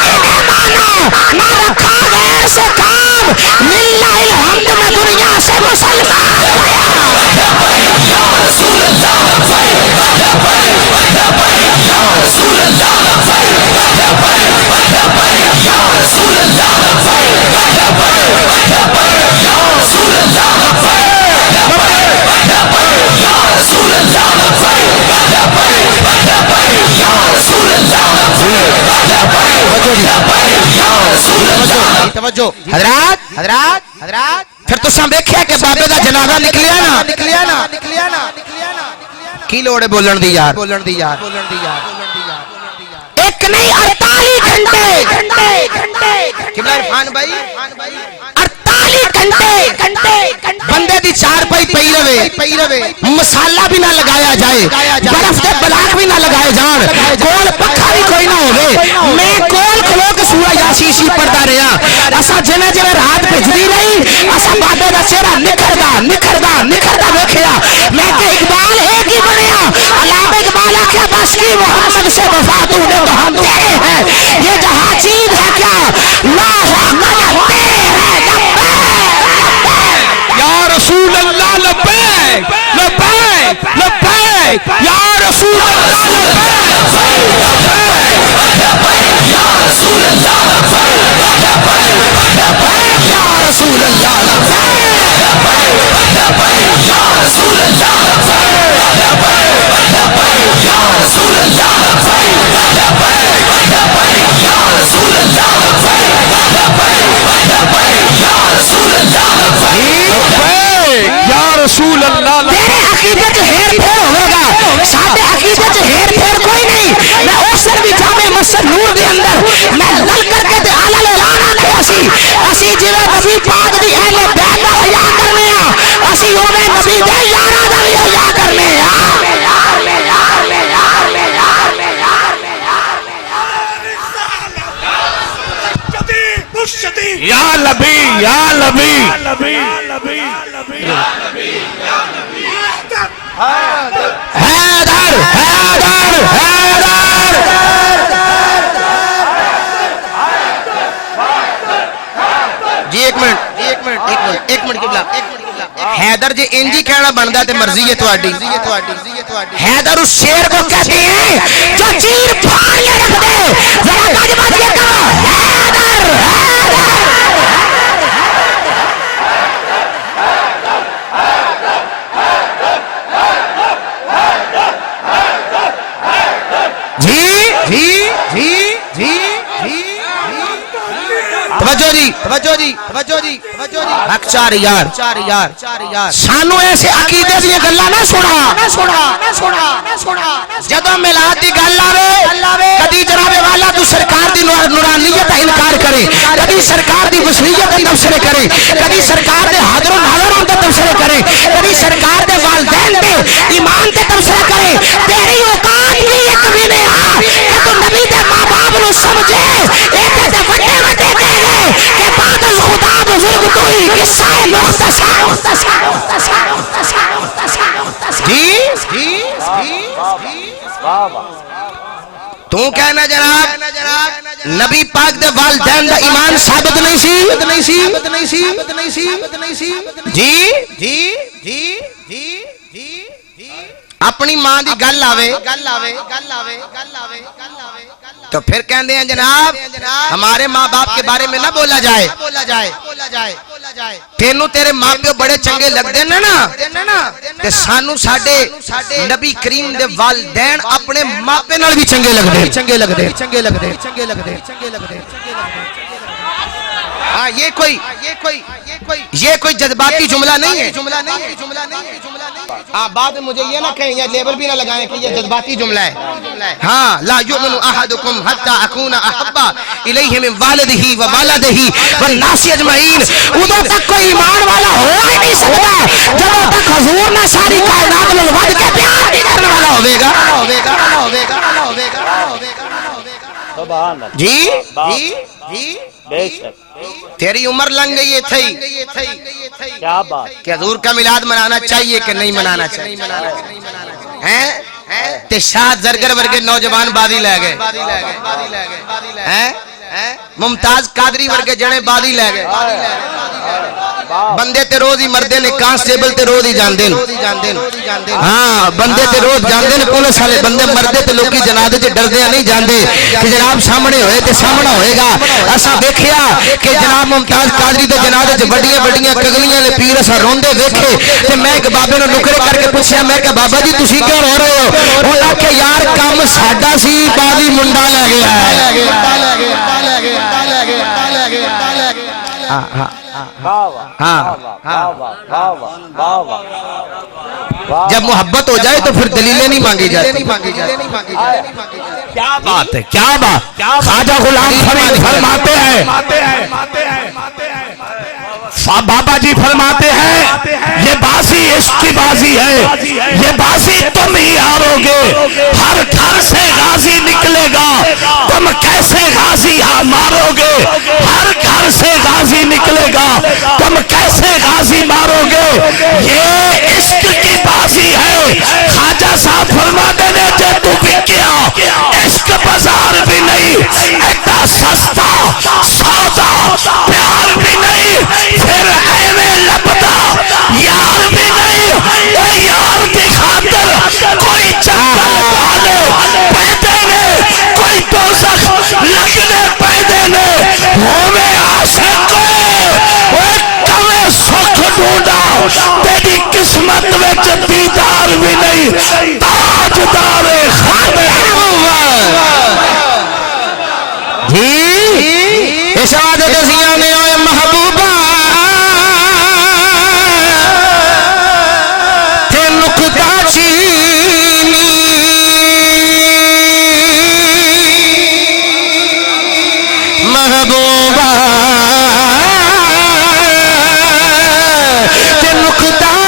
انہیں مانا نہ رکھا غیر سے کام، للہ الحمد میں دنیا سے مسلمان یا رسول اللہ. حضرات پھر تو سب دیکھیا کہ بابے دا جنازہ نکلیا نا. کی لوڑے بولن دی یار، ایک نہیں 48 گھنٹے قبلہ عرفان بھائی 48 گھنٹے بندے دی چار پائی پئی رہے، مسالہ بھی نہ لگایا جائے، برف دے بلاک بھی نہ لگائے جان، کول پکھا بھی کوئی نہ ہوگے. میں کول کھلو کے سورہ یاسین پڑھتا رہا. اسا جنہیں رات بھجدی رہی، اسا بابے دا چہرہ نکھردا دیکھیا. میں کہ اقبال ایک ہی بنیا. علامہ اقبال آخیا بس کی محمد سے وفا تو نے تو ہم تیرے ہیں. یہ جہاں چیز ہے کیا یا رسول اللہ لبیک لبیک لبیک یا رسول اللہ یا رسول اللہ یا رسول اللہ یا رسول رسول اللہ. تیرے عقیدت ہیر پھیر ہوئے گا، ساتھے عقیدت ہیر پھیر کوئی نہیں. میں اوسر بھی جامع مسجد نور دے اندر میں لل کر کے تے اعلی اعلان آنے اسی جویں نبی پاک دی اہل بیت دا حیا کرنے ہاں، اسی اوے نبی دے یاراں دا بھی حیا کرنے ہاں. یا نبی یا نبی حیدر حیدر حیدر. جی ایک منٹ قبلہ حیدر جی انجی کہنا بندا تے مرضی ہے تواڈی حیدر اس شیر کو کہتے ہیں جو چیر پھاڑیاں رکھ دے ذرا گج بج کے کہو حیدر جی جی جی جی توجہ جی توجہ جی توجہ جی توجہ جی حق چار یار سانو ایسے عقیدے دی گلاں نہ سنا جدوں میلاد دی گل آوے کدی جناب والا تو سرکار دی نورانیت دا انکار کرے کدی سرکار دی وصیت دا تبصرے کرے کدی سرکار دے حاضر و ناظر ہون دا تبصرے کرے کدی سرکار دے والدین دے ایمان تے تبصرے کرے تیری اوقات بھی ایک بھی نہیں کہ تو نبی دے ماں باپ نو سمجھے ایک تے وڈے وڈے کہے کہ بعد از خدا بزرگ تو ہی قصہ مختصر جی تو کہنا جناب نبی پاک دے والدین دا ایمان ثابت نہیں سی جی اپنی ماں دی گل آوے تو پھر کہندے ہیں جناب ہمارے ماں باپ کے بارے میں نہ بولا جائے تینوں تیرے ماں پیو بڑے چنگے لگ دے نا تے سانو ساڈے نبی کریم دے والدین اپنے ماں پے نال بھی چنگے لگ دے ہاں یہ کوئی جذباتی جملہ نہیں ہے بعد میں مجھے یہ نہ کہیں یا لیبل بھی نہ لگائیں کہ یہ جذباتی جملہ ہے ہاں لا یؤمن احدکم حتی اکون احب الیہ من والدہ ووالدہ والناس اجمعین ادھر تک کوئی ایمان والا ہو ہی نہیں سکتا جب تک حضور نہ ساری کائنات میں ود کے پیار نہیں کرنے والا ہوگا جی بے شک تیری عمر لنگ گئی ہے تھئی کیا بات کہ حضور کا میلاد منانا چاہیے کہ نہیں منانا چاہیے ہیں تے شاہ زرگر ورگے نوجوان بازی لے گئے ہیں ممتاز قادری ورگے جنے بازی لے گئے بندے تے روز ہی مردے نے کانسٹیبل تے روز ہی جاندے ہاں بندے تے روز جاندے نے پولیس والے بندے مردے تے لوکی جنازے تے ڈردے نہیں جاندے کہ جناب سامنے ہوئے تے سامنا ہوئے گا اساں دیکھیا کہ جناب ممتاز قادری دے جنازے تے بڑیاں کگلیاں نے پیر اساں روندے ویکھے تے میں ایک بابے نوں نکرے کر کے پوچھیا میں کہ بابا جی تسی کیوں رو رہے ہو انہاں کہ یار کم ساڈا سی بازی منڈا لے گیا ہے جب محبت ہو جائے تو پھر دلیلیں نہیں مانگی جاتی کیا بات ہے کیا بات خواجہ غلام فرید فرماتے ہیں بابا جی فرماتے ہیں یہ بازی عشق کی بازی ہے یہ بازی تم ہی ہارو گے ہر گھر سے غازی نکلے گا تم کیسے غازی مارو گے ہر گھر سے غازی نکلے گا تم کیسے غازی مارو گے یہ عشق کی بازی ہے خواجہ صاحب فرماتے ہیں کہ تو بھی کیا عشق بازار بھی نہیں ایتا سستا سودا پیار بھی نہیں پھر ایویں لبدا یار بھی نہیں اے یار کی خاطر کوئی چکر والے پیدے نے کوئی دوزخ لگنے پیدے نے ہوئے عاشق اے کمیں سکھ ڈھونڈا تیری قسمت وچ دیدار بھی نہیں تاجدار خاطر جی اشاد دسیاں نے اوے محبوبہ تے نکتا چینی محبوبہ تے نکتا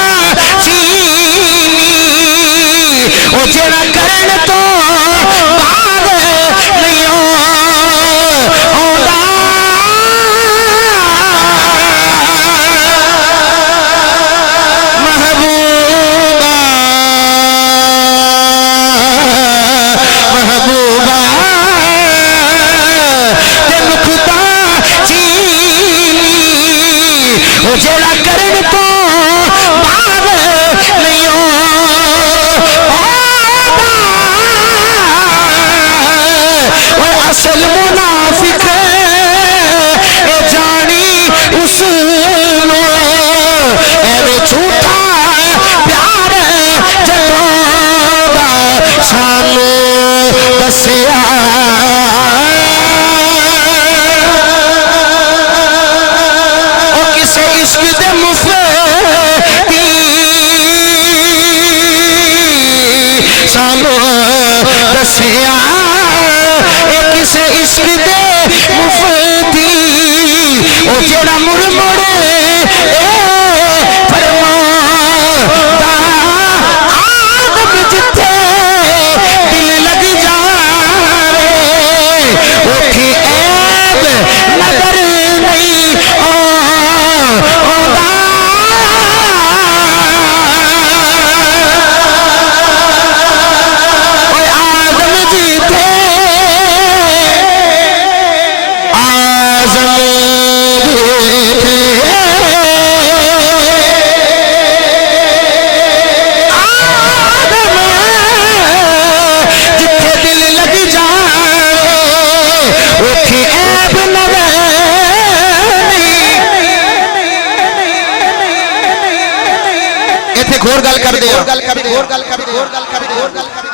عشق دے مفتی او جڑا مڑ مڑ فرماندا آدم جتھے دل لگ جاوے اوتھے عیب نظر نہیں آوندا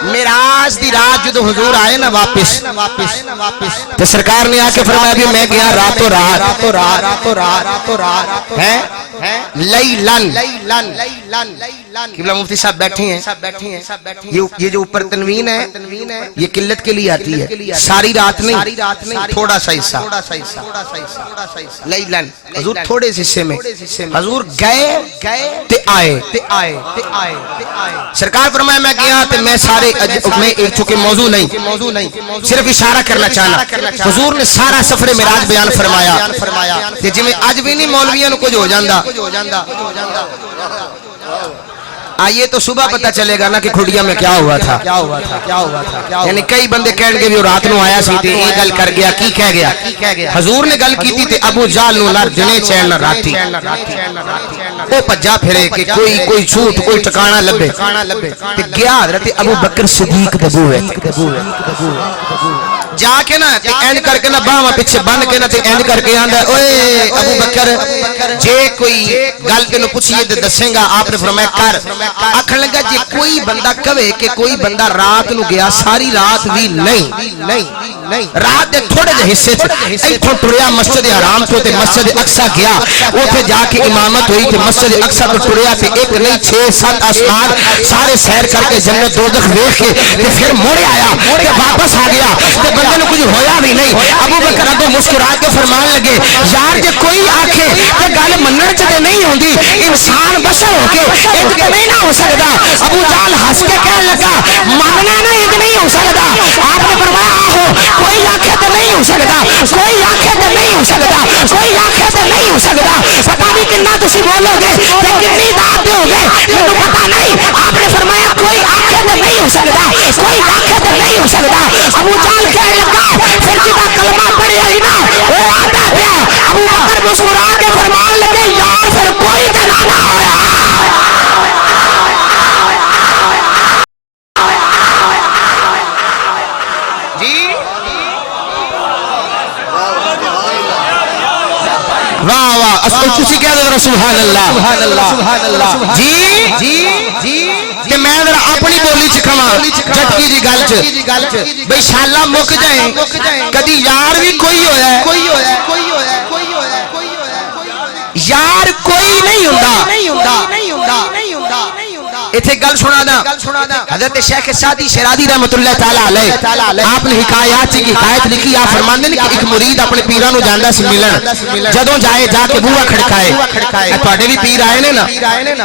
میراج دی رات جدو حضور آئے نا واپس تو سرکار نے آ کے فرمایا بھی میں گیا راتوں رات لیلن قبلہ مفتی صاحب بیٹھے ہیں یہ جو اوپر تنوین ہے یہ قلت کے لیے آتی ہے ساری رات نہیں تھوڑا سا حصہ لیلن حضور تھوڑے سے حصے میں حضور گئے تے آئے سرکار فرمایا میں گیا تے میں سارے میں ایک چونکہ موضوع نہیں صرف اشارہ کرنا چاہنا حضور نے سارا سفر معراج بیان فرمایا تے جویں اج بھی نہیں مولویاں نو کچھ ہو جاندا آئیے تو صبح پتہ چلے گا نا کہ کھڑیا میں کیا ہوا تھا یعنی کئی بندے کہن گے بھی رات نو آیا سی تے یہ گل کر گیا کی کہہ گیا حضور نے گل کی تھی تے ابو جہل نو نہ دنے چین نہ راتی وہ پجا پھرے کہ کوئی جھوٹ کوئی ٹھکانہ لبے تے گیا حضرت ابو بکر صدیق دبو ہے جا کے نا تے اینڈ کر کے نا باواں پیچھے بن کے نا تے اینڈ کر کے آندا اوئے ابو بکر جے کوئی گل تینو پوچھیے تے دسیں گا آپ نے فرمایا کر آکھن لگا جے کوئی بندہ کہے کہ کوئی بندہ رات نو گیا ساری رات بھی نہیں رات دے تھوڑے جے حصے ایتھوں ٹریا مسجد حرام تو تے مسجد اقصی گیا اوتھے جا کے امامت ہوئی تے مسجد اقصی تو ٹریا تے ایک نہیں 6-7 آسمان سارے سیر کر کے جنت دوزخ دیکھ کے تے پھر موڑ آیا تے واپس آ گیا تے بندے نو کچھ ہویا بھی نہیں ابو بکر اگوں مسکرا کے فرمان لگے یار جے کوئی آکھے تے گل منن چ تے نہیں ہوندی انسان بشر ہو کے ایک تے نہیں نہ ہو سکدا ابو جہل ہنس کے کہنے لگا ماننا نا ایک نہیں ہو سکدا آپ نے فرمایا آہو کوئی آکھے تے نہیں ہو سکدا کوئی آکھے تے نہیں ہو سکدا کوئی آکھے تے نہیں ہو سکدا پتہ نہیں کتنا تسی بولو گے تے کتنی داد دو گے مینوں پتہ نہیں آپ نے فرمایا کوئی آکھے تے نہیں ہو سکدا کوئی آکھے تے نہیں ہو سکدا ابو جہل کہنے لگا پھر جدا کلمہ پڑھیا ہی نا وہ آتا پیا ابو بکر مسکرا کے فرمان لگے یار پھر کوئی تے نہ ہویا واہ واہ اصل کسی کہہ دو سبحان اللہ جی کہ میں ذرا اپنی بولی چ کھواں جٹکی دی گل چ بھئی شالا مک جائیں کدی یار بھی کوئی ہویا ہے یار کوئی نہیں ہوندا ایتھے گل سنا دا حضرت شیخ سعدی شیرازی رحمۃ اللہ تعالی علیہ آپ نے حکایات کی حکایت لکھی آپ فرماندے نے کہ ایک مرید اپنے پیراں نو جاندا سی ملن جدوں جائے جا کے بوہا کھڑکائے تواڈے بھی پیر آئے نے نا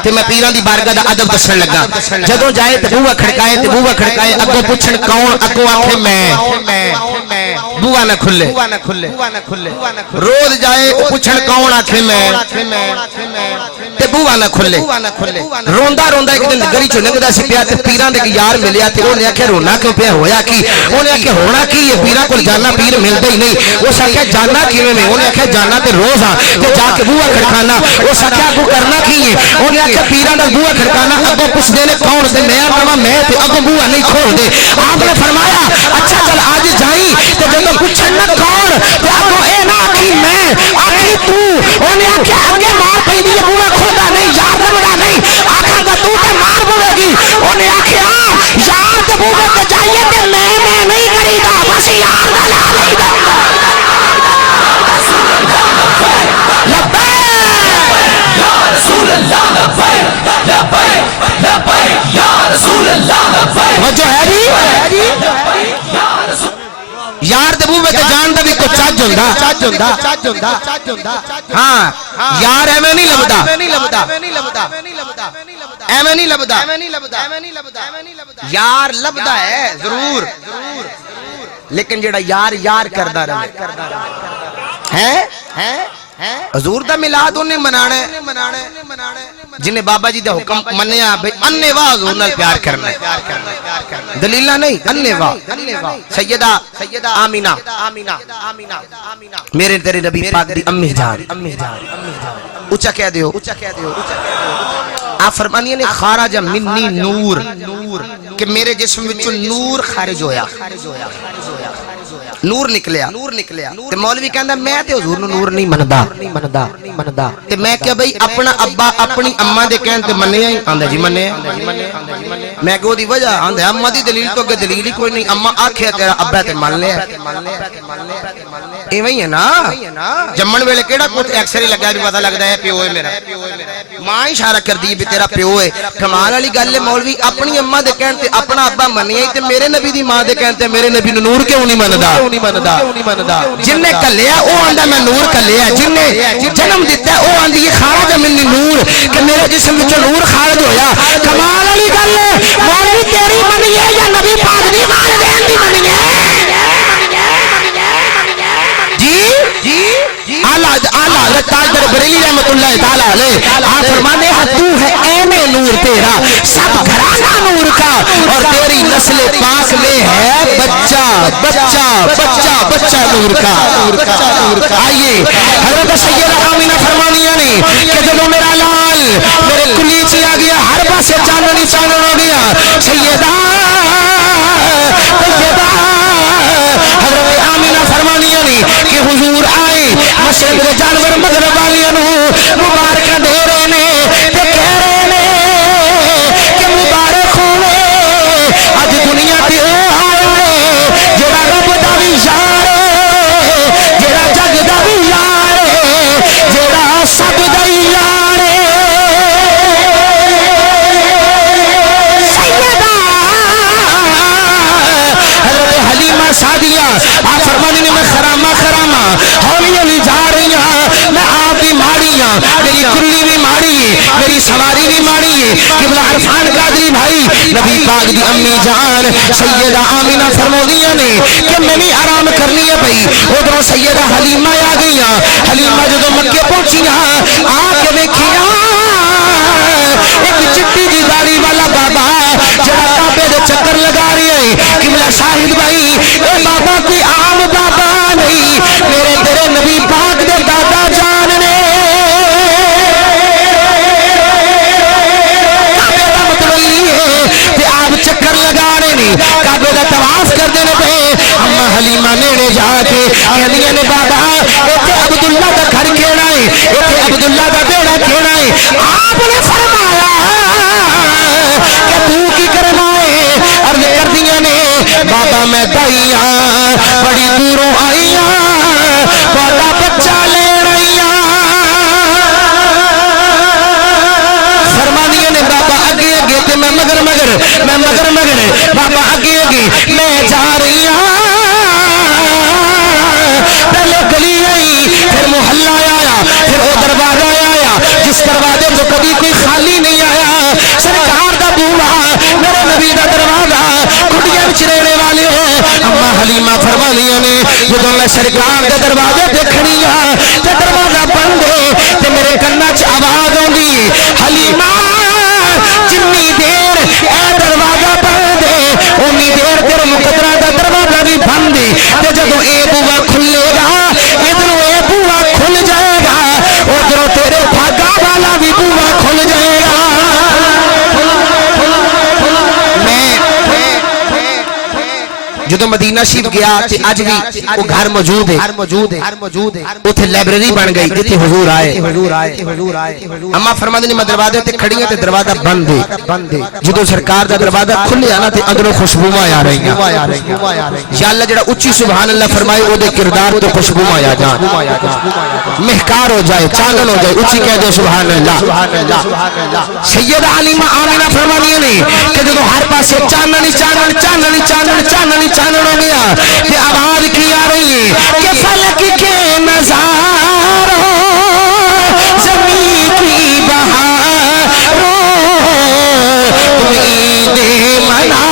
تے میں پیراں دی بارگاہ دا ادب دسن لگا جدوں جائے تے بوہا کھڑکائے اگوں پوچھن کون اگوں آکھے میں بوہا نہ کھلے روز جائے پوچھن کون آکھے میں تے بوہا نہ کھلے روندا ایک دن گلی چ لنگدا سی پیا تے پیراں دے یار ملیا تے اونے آکھیا رونا کیوں پیا ہویا کی اونے آکھیا ہونا کی یہ پیراں کول جانا پیر ملدا ہی نہیں اس آکھیا جانا کیویں میں اونے آکھیا جانا تے روز ہاں تے جا کے بوہا کھڑکانا اس آکھیا کو کرنا کی ہے اونے آکھیا پیراں دا بوہا کھڑکانا اگوں پوچھدے نے کون تے میں آکھاں میں تے اگوں بوہا نہیں کھول دے آپ نے فرمایا اچھا چل اج جائیں تے جدوں پوچھن نہ کون تے اگوں اے نہ آکھی میں آکھی تو اونے آکھیا اگے مار پیندی بوہا کھولدا نہیں یار بڑا نہیں آکھاں گا تو تے مار پوے گی اونے آکھیا یار تے بوہے تے جائیے تے میں نہیں کری دا بس یار دا لا لئی دا وجہ ہے جی یار دے بوہے تے جان دا بھی کو چاج ہوندا ہاں یار ایویں نہیں لبدا ایویں نہیں لبدا یار لبدا ہے ضرور لیکن جڑا یار یار کردا رہے ہے حضور دا میلاد انہیں منانا ہے جنہیں بابا جی دا حکم منیا بھئی اننے واہ حضور نال پیار کرنا ہے دلیلہ نہیں اننے واہ سیدہ آمینہ میرے تیرے نبی پاک دی امی جان اچھا کہہ دیو آپ فرمانیے نے خارج منی نور کہ میرے جسم وچوں نور خارج ہویا نور نکلیا تے مولوی کہندا میں تے حضور نو نور نہیں مندا تے میں کہ بھئی اپنا ابا اپنی اماں دے کہن تے منیا ہی آندا جی منیا میں کہ دی وجہ آندا اماں دی دلیل تو کہ دلیل ہی کوئی نہیں اماں آکھیا تیرا ابا تے مان لیا ایویں ہی ہے نا جمن ویلے کیڑا کچھ ایکس رے لگا بھی پتہ لگدا ہے پیو ہے میرا ماں اشارہ کر دی بھی تیرا پیو ہے کمال والی گل ہے مولوی اپنی اماں دے کہن تے اپنا ابا منیا ہی تے میرے نبی دی ماں دے کہن تے میرے نبی نو نور کیوں نہیں مندا جن نے کلیا او آندا میں نور کلیا جن نے جنم دیتا ہے او آندی یہ خارج منی نور کہ میرے جسم وچ نور خارج ہویا کمال والی گل ہے مولوی تیری منیے یا نبی پاک دی والدین دی منیے جی اعلی حضرت تاجدار بریلی رحمت اللہ تعالی علیہ آپ فرمانے ہیں تو ہے عین نور تیرا سب گھرانہ نور کا اور تیری نسل پاک میں ہے بچہ نور کا آئیے حضرت سیدہ آمینہ فرمانیہ نے کہ جب میرا لال میرے کلیچی آ گیا ہر پاسے چاننی ہو گیا سیدہ حضرت آمینہ فرمانیہ نے کہ حضور آئے مشرق دے جانور مغرب والیاں نو مبارکہ دے رہے نے تے کہہ رہے نے کہ مبارک ہوئے اج دنیا تے او آئے جڑا رب دا وی یار جڑا جگ دا وی یار جڑا سب دا یار سیدہ حضرت حلیمہ سعدیہ آپ فرمانے نے میں خرامہ ہولی جا رہی ہوں میں آپ بھی ماڑی ہوں میری کلی بھی ماڑی ہے میری سواری بھی ماڑی ہے قبلہ عرفان قادری بھائی نبی پاک دی امی جان سیدہ آمینہ فرمودیہ نے کہ میں بھی آرام کرنی ہے بھئی ادھروں سیدہ حلیمہ آ گئی ہیں حلیمہ جو مکے پہنچی ہیں آ کے دیکھیا ایک چٹی دی داڑھی والا بابا جڑا کعبے دے چکر لگا رہی ہے قبلہ شاہد بھائی اے بابا کوئی عام بابا نہیں میرے تیرے نبی پاک دے دادا جان نے کعبے دا متولی ہے تے آپ چکر لگا رہے نے کعبے دا طواف کر دینے پہ اما حلیمہ نیڑے جا کے کہنیاں نے بابا ایتھے عبداللہ دا گھر کھیڑا ہے ایتھے عبداللہ دا بیڑا کھیڑا ہے آپ نے فرمایا کہ تو کی کرنا ہے عرض کر دیا نے بابا میں دائیاں بڑی دوروں آئیاں بڑا بچہ لے رہیاں فرمانیاں نے بابا اگے تے میں مگر بابا اگے میں جا رہیاں پہلے گلی آئی پھر محلہ آیا پھر وہ دروازہ آیا جس دروازے تو کبھی کوئی خالی نہیں آیا سرکار دا بولا میرے نبی دا دروازہ کھڑیاں چرےنے والے ہیں اما حلیمہ فرمانیاں نے جدو میں سرکار دا دروازے دیکھنیاں تے دروازہ بند ہے تے میرے کنہ چ آواز ہوندی حلیمہ جنی دیر اے دروازہ بند ہے انی دیر تیرے مقدرہ دا دروازہ بھی بند ہے تے جدو اے بوا کھلے گا ادھروں اے بوا کھل جائے گا ادھروں تیرے بھاگا والا بھی بوا کھل جائے گا جدو مدینہ شریف گیا تے اج بھی وہ گھر موجود ہے اوتھے لائبریری بن گئی جتھے حضور آئے اما فرماندے نے میں دروازے تے کھڑی ہوں تے دروازہ بند ہے جدو سرکار دا دروازہ کھلیا نا تے اندروں خوشبوواں آ رہی ہیں یا اللہ جڑا اونچی سبحان اللہ فرمائے او دے کردار تو خوشبوواں آ جان مہکار ہو جائے چاندن ہو جائے اونچی کہہ دو سبحان اللہ سیدہ علیمہ آمینہ فرمانیاں نے کہ جدو ہر پاسے چاندنی چانن ہو گیا کہ آواز کی آ رہی ہے کہ فلک کے نظاروں زمین کی بہاروں تم عید منا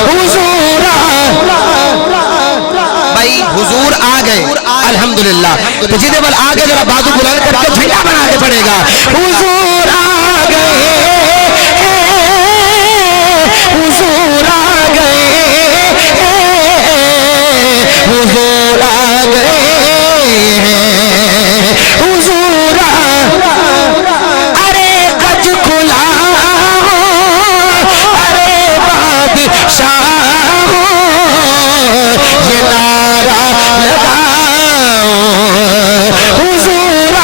حضور بھائی حضور آ گئے الحمدللہ تو جنہیں بل آگے ذرا بازو بلند کر کے جھنڈا بنا کے پڑے گا حضور آ گئے حضور آ گئے حضور آ گئے حضور ارے گج کھلا ارے بادشاہ یہ نعرہ لگاؤ حضور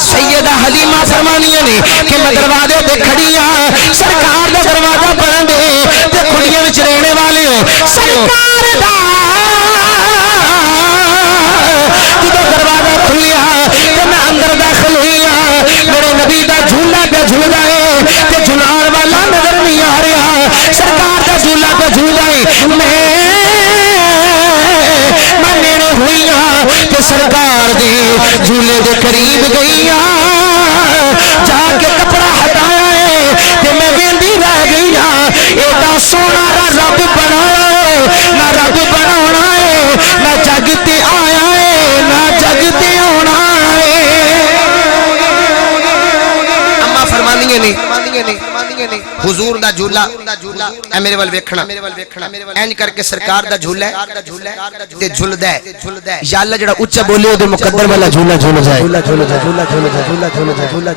سیدہ حلیمہ فرمانیاں نے کہ میں دروازے تے کھڑیاں سرکار دا دروازہ بند تے کھڑیاں وچ رہنے والے ہو سرکار دا جدوں دروازہ کھلیا تے میں اندر داخل ہویا میرے نبی دا جھولا پہ جھولدا ہے تے جھولان والا نظر نہیں آ رہا سرکار دا جھولا پہ جھولدا ہے میں نیڑے ہوئیاں تے سرکار دے جھولے دے قریب گئیاں جا کے کپڑا ہٹایا ہے تے میں ویندی رہ گئیاں ایڈا سونا رب بنایا ہے نہ رب بناونا ہے نہ جگ تے آیا ہے نہ جگ تے آنا ہے اما فرمانیاں نے حضور دا جھولا اے میرے ول ویکھنا اینج کر کے سرکار دا جھولا ہے تے جھلدا ہے یا اللہ جڑا اونچا بولے او دے مقدر والا جھولا جھول جائے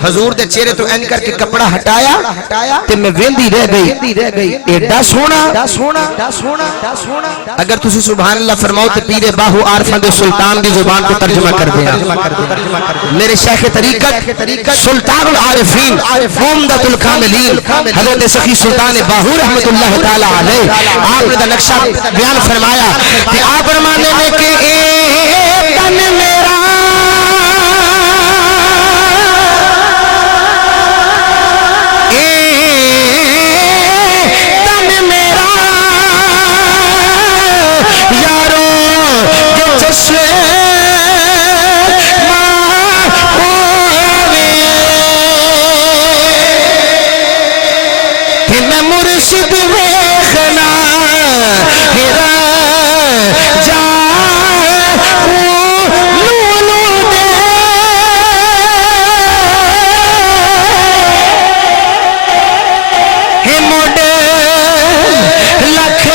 حضور دے چہرے تو اینج کر کے کپڑا ہٹایا تے میں ویندی رہ گئی ایڈا سونا اگر تسی سبحان اللہ فرماؤ تے پیر باہو عارفاں دے سلطان دی زبان پہ ترجمہ کر دیا میرے شیخ طریقت سلطان العارفین عمدۃ الکاملین حضرت سخی سلطان باہو رحمت اللہ تعالی علیہ آپ نے دا نقشہ بیان فرمایا کہ آپ فرمانے میں کہ اے تن میرا اے تن میرا یارو جو چشمے مرشد ویخنا ہرا جا لولو دے موڈے لکھ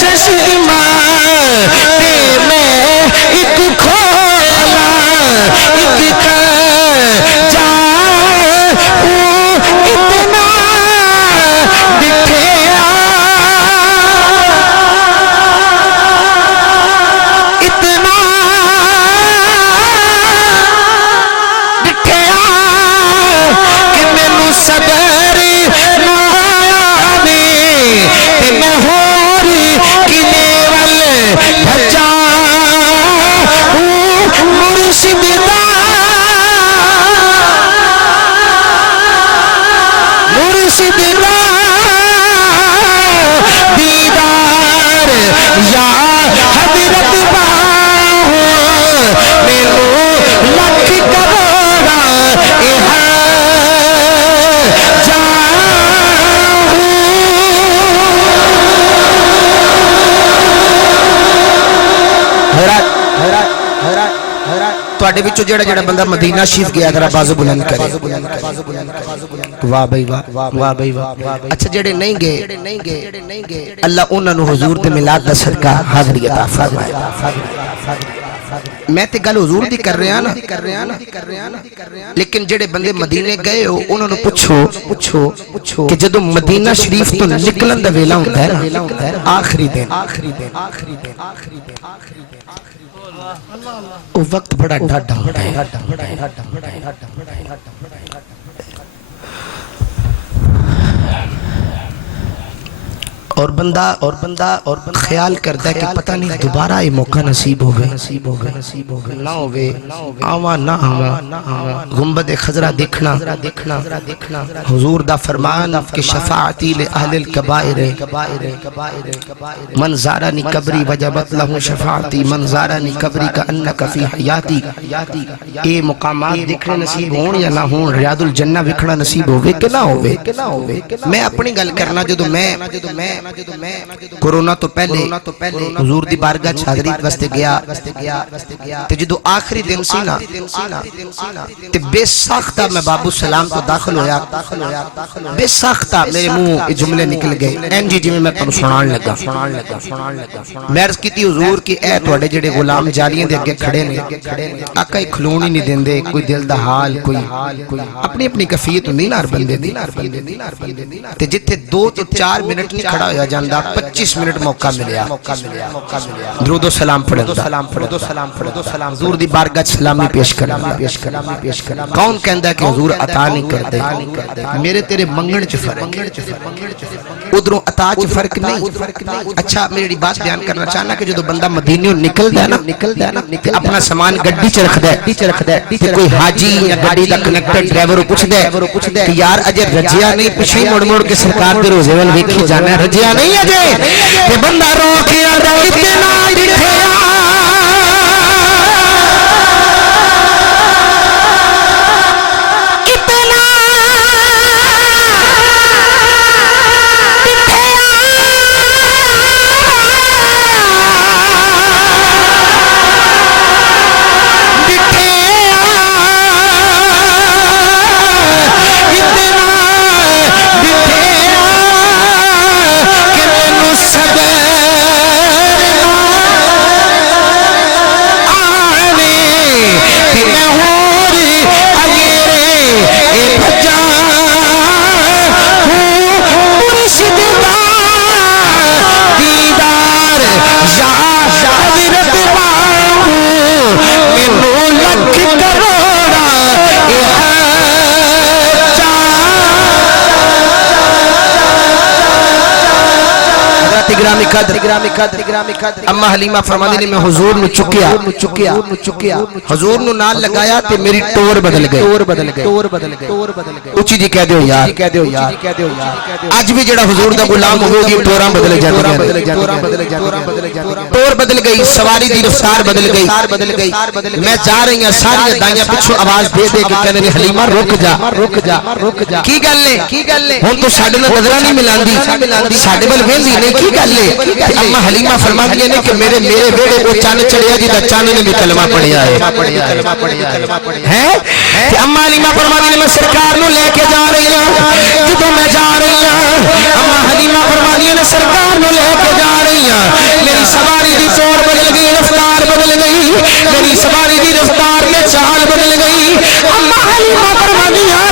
چشمہ تے میں ایک کھولا ایک جا دیدار یا حضرت باہو میرو لکھ کروڑا تواڈے وچوں جڑا جڑا بندہ مدینہ شریف گیا ذرا بازو بلند کرے واہ بھائی واہ واہ بھائی واہ اچھا جڑے نہیں گئے اللہ انہاں نو حضور دے میلاد دا صدقہ حاضری عطا فرمائے میں تے گل حضور دی کر رہا نا لیکن جڑے بندے مدینے گئے ہو انہاں نو پوچھو کہ جدوں مدینہ شریف تو نکلن دا ویلا ہوندا ہے نا آخری دن وہ وقت بڑا ڈاڈا ہوتا ہے اور بندہ خیال کرتا ہے کہ پتہ نہیں دوبارہ یہ موقع نصیب ہوگے نہ ہوگے آواں نہ آواں گنبد خضرہ دیکھنا حضور دا فرمان کہ شفاعتی لأہل الکبائر من زارنی قبری وجبت لہو شفاعتی من زارنی قبری کا انکا فی حیاتی. اے مقامات دیکھنے نصیب ہون یا نہ ہون ریاض الجنہ وکھنا نصیب ہوگے کہ نہ ہوگے. میں اپنی گل کرنا جدو میں کورونا تو پہلے حضور دی بارگاہ حاضریت واسطے گیا تے جدو آخری دن سی نا تے بے ساختہ میں بابو سلام تو داخل ہویا بے ساختہ میرے منہ جملے نکل گئے این جی میں تم سنان لگا. میں عرض کی تھی حضور کی اے توڑے جڑے غلام جالیاں دے اگے کھڑے نے آقا ایک کھلون ہی نہیں دین دے کوئی دل دا حال کوئی اپنی کفیت نہیں نار بندے دی تے جتے 2 تو 4 منٹ نہیں کھڑا ہویا جاندہ 25 منٹ موقع ملیا. درود و سلام پڑھیں حضور دی بارگاہ سلامی پیش کرنا. کون کہندا ہے کہ حضور عطا نہیں کردے؟ میرے تیرے منگن چ فرق ادھروں عطا چ فرق نہیں. اچھا میری بات بیان کرنا چاہنا کہ جو بندہ مدینیوں نکل دیا نا اپنا سامان گڈی چ رکھ دے کوئی حاجی یا گڈی دا کنیکٹر ڈرائیور پوچھ دے کہ یار اجے رجیا نہیں پچھے مڑ کے سرکار دے روزے ول ویکھی جانا ہے رجیا نہیں اجے تے بندہ رو کے آندا اتنا ڈٹھیا اما حلیمہ فرماندی نے میں حضور نو چکیا حضور نو نال لگایا تے میری ٹور بدل گئے. اچھی جی کہہ دیو یار آج بھی جڑا حضور دا غلام ہوگی ٹوراں بدل جاندیاں ٹور بدل گئی سواری دی رفتار بدل گئی. میں جا رہی ہوں ساری دائیاں پچھو آواز دے کے کہندے نے حلیمہ رک جا کی گل ہے ہن تو ساڈے نال نظراں نہیں ملاندی ساڈے ول ویندی نہیں کی گل ہے. اما حلیمہ فرماتی ہے کہ میرے بیڑے کو چاند چڑھیا جی دا چاند نے بھی کلمہ پڑھیا ہے. اما حلیمہ فرماتی ہے میں سرکار نو لے کے جا رہی ہوں جدوں میں جا رہی ہوں اما حلیمہ فرماتی ہے سرکار نو لے کے جا رہی ہوں میری سواری دی ٹور بدل گئی رفتار بدل گئی میری سواری دی رفتار میں چال بدل گئی. اما حلیمہ فرماتی ہے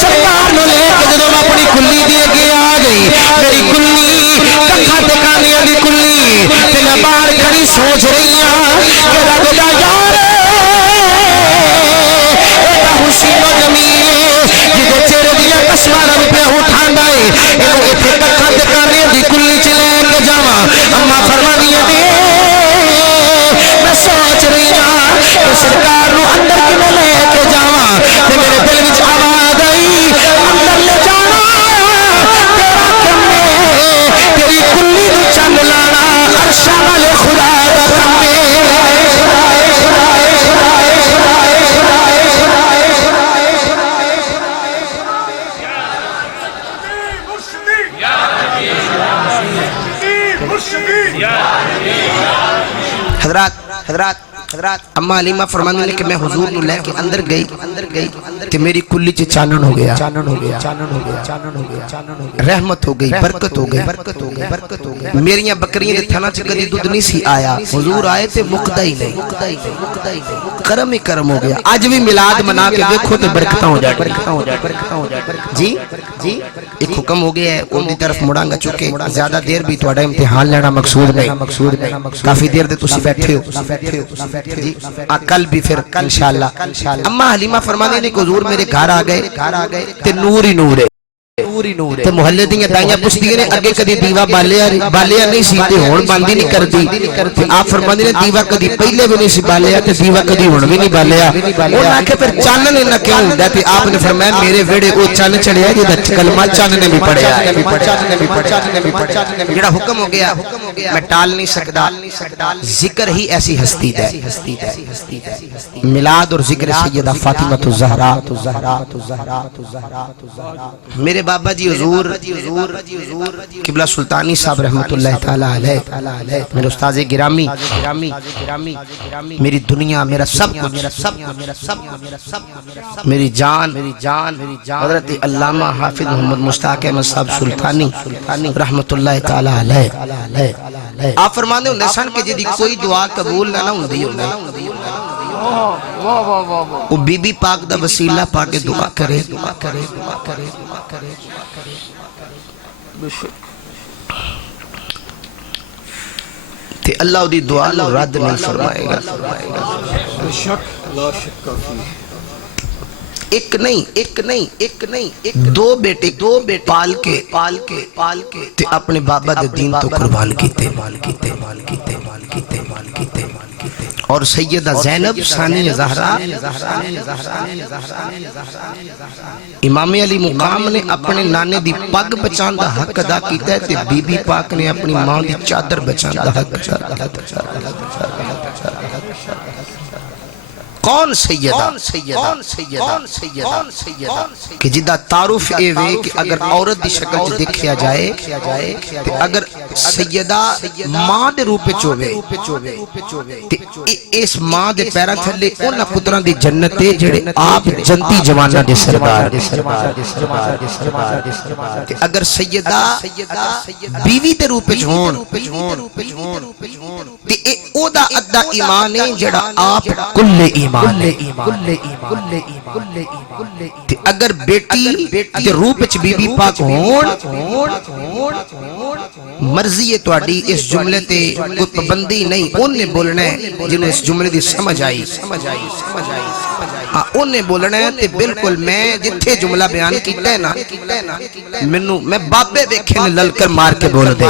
سرکار نو لے کے جدوں میں اپنی کلی دی اگے آ گئی میری کلی ککھا ٹکانیاں دی کلی تے میں باہر کھڑی سوچ رہی ہوں کہ رب دا یار ایڈا حسین و جمیل جدو چہرے دیا قسماں رب پہ اٹھاندا ہے اینو ایتھے ککھا ٹکانیاں دی کلی چ لے کے جاواں. اما فرماندی ہے میں سوچ رہی ہوں کہ سرکار نو اندر کیویں لے کے جاواں تے میرے دل وچ آواز آئی اندر لے جانا تیرا کم ہے تیری کلی نو چند لانا عرش والے خدا دا کم ہے. حضرات اما حلیمہ فرماندی نے کہ میں حضور نو لے کے اندر گئی کہ میری کلی چ چانن ہو گیا رحمت ہو گئی برکت ہو گئی. میریاں بکریاں دے تھنا چ کدی دودھ نہیں سی آیا حضور آئے تے مکدا ہی نہیں کرم ہی کرم ہو گیا. اج بھی میلاد منا کے دیکھو تے برکتاں ہو جائے. جی ایک حکم ہو گیا ہے ان دی طرف مڑاں گا چکے زیادہ دیر بھی تہاڈا امتحان لینا مقصود نہیں کافی دیر دے تسی بیٹھے ہو جی کل بھی پھر انشاءاللہ. اما حلیمہ فرماندی نے کہ حضور میرے گھر آ گئے تے نور ہی نور ہے تے محلے دیاں دائیاں پوچھدیاں نے اگے کدی دیوا بالیا نہیں سی تے ہن بند ہی نہیں کردی تے آپ فرماندے نے دیوا کدی پہلے بھی نہیں سی بالیا تے دیوا کدی ہن بھی نہیں بالیا انہاں آکھیا پھر چانن نہ کیوں ہوندا تے آپ نے فرمایا میرے ویڑے او چن چڑھیا جے دا کلمہ چن نے بھی پڑھیا ہے جڑا حکم ہو گیا میں ٹال نہیں سکدا ذکر ہی ایسی ہستی ہے میلاد اور ذکر سیدہ فاطمہ الزہرا میرے بابا جی حضور قبلہ سلطانی صاحب رحمت اللہ تعالی علیہ میرے استاذ گرامی میری دنیا میرا سب کچھ میری جان حضرت علامہ حافظ محمد مشتاق احمد صاحب سلطانی رحمت اللہ تعالی علیہ آپ فرماندے ہوندے سن کہ جدی کوئی دعا قبول نہ ہوندی وہ بی بی پاک دا وسیلہ پا کے دعا کرے تے اللہ دی دعا نو رد نہیں فرمائے گا ایک نہیں دو بیٹے پال کے تے اپنے بابا دے دین تو قربان کیتے اور سیدہ زینب ثانی زہرا امام علی مقام نے اپنے نانے دی پگ بچان دا حق ادا کیتا ہے تے بی بی پاک نے اپنی ماں دی چادر بچان دا حق ادا کون سیدہ کہ جدہ تعارف اے وے کہ اگر عورت دی شکل چ دیکھیا جائے تے اگر سیدہ ماں دے روپے چوے تے اس ماں دے پیرا تھلے انہاں پتراں دی جنت تے جڑے آپ جنتی جواناں دے سردار تے اگر سیدہ بیوی دے روپے ہون تے اے او دا ادھا ایمان ہے جڑا آپ کل ایمان تے اگر بیٹی تے روپ وچ بی بی پاک ہون مرضی ہے تواڈی اس جملے تے کوئی پابندی نہیں انہیں بولنا ہے جنہیں اس جملے دی سمجھ آئی انہیں بولنا ہے تے بالکل میں جتھے جملہ بیان کیتا ہے نا میں بابے دیکھے نے للکر مار کے بول دے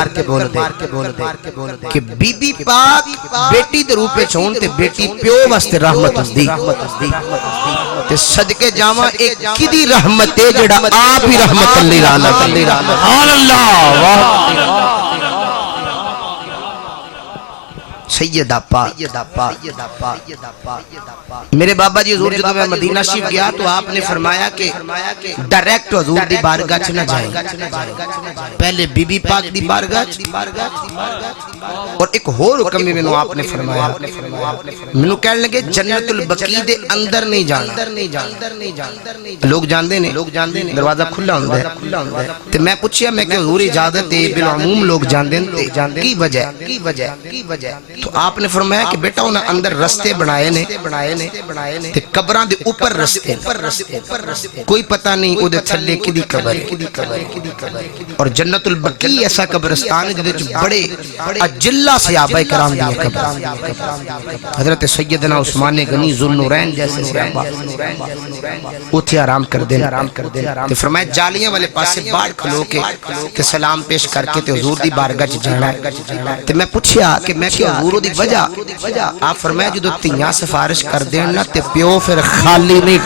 کہ بی بی پاک بیٹی دے روپے چھون تے بیٹی پیو واسطے رحمت ہندی تے صدقے جاواں ایک کدی رحمت ہے جڑا آپ ہی رحمت اللہ سیدہ پاک میرے بابا جی حضور جدو میں مدینہ شریف گیا تو آپ نے فرمایا کہ ڈائریکٹ حضور دی بارگاہ چ نہ جائیں پہلے بی بی پاک دی بارگاہ اور ایک اور حکم بھی میں آپ نے فرمایا میں کہنے لگے جنت البقیع دے اندر نہیں جانا لوگ جاندے نے دروازہ کھلا ہوندا ہے تے میں پوچھیا میں کہ حضور اجازت ہے بالعموم لوگ جاندے کی وجہ تو آپ نے فرمایا کہ بیٹا انہاں اندر رستے بنائے نے تے قبراں دے اوپر رستے کوئی پتہ نہیں او دے تھلے کدی قبر اور جنت البقیع ایسا قبرستان ہے جدے وچ بڑے اجلا صحابہ کرام دی قبر حضرت سیدنا عثمان غنی ذوالنورین جیسے صحابہ اوتھے آرام کر دے تے فرمایا جالیاں والے پاسے باہر کھلو کے تے سلام پیش کر کے تے حضور دی بارگاہ وچ جانا ہے تے میں پوچھیا کہ میں کہ حضور دی وجہ آپ فرمایا جدو تیاں سفارش کر دین نا تے پیو پھر خالی نہیں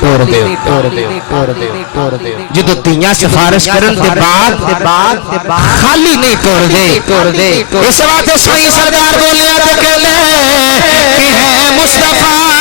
ٹور دے جدو تیاں سفارش کرن تے بعد خالی نہیں ٹور دے اس واسطے سوئی سردار بولیا تے کہلے کہ ہے مصطفیٰ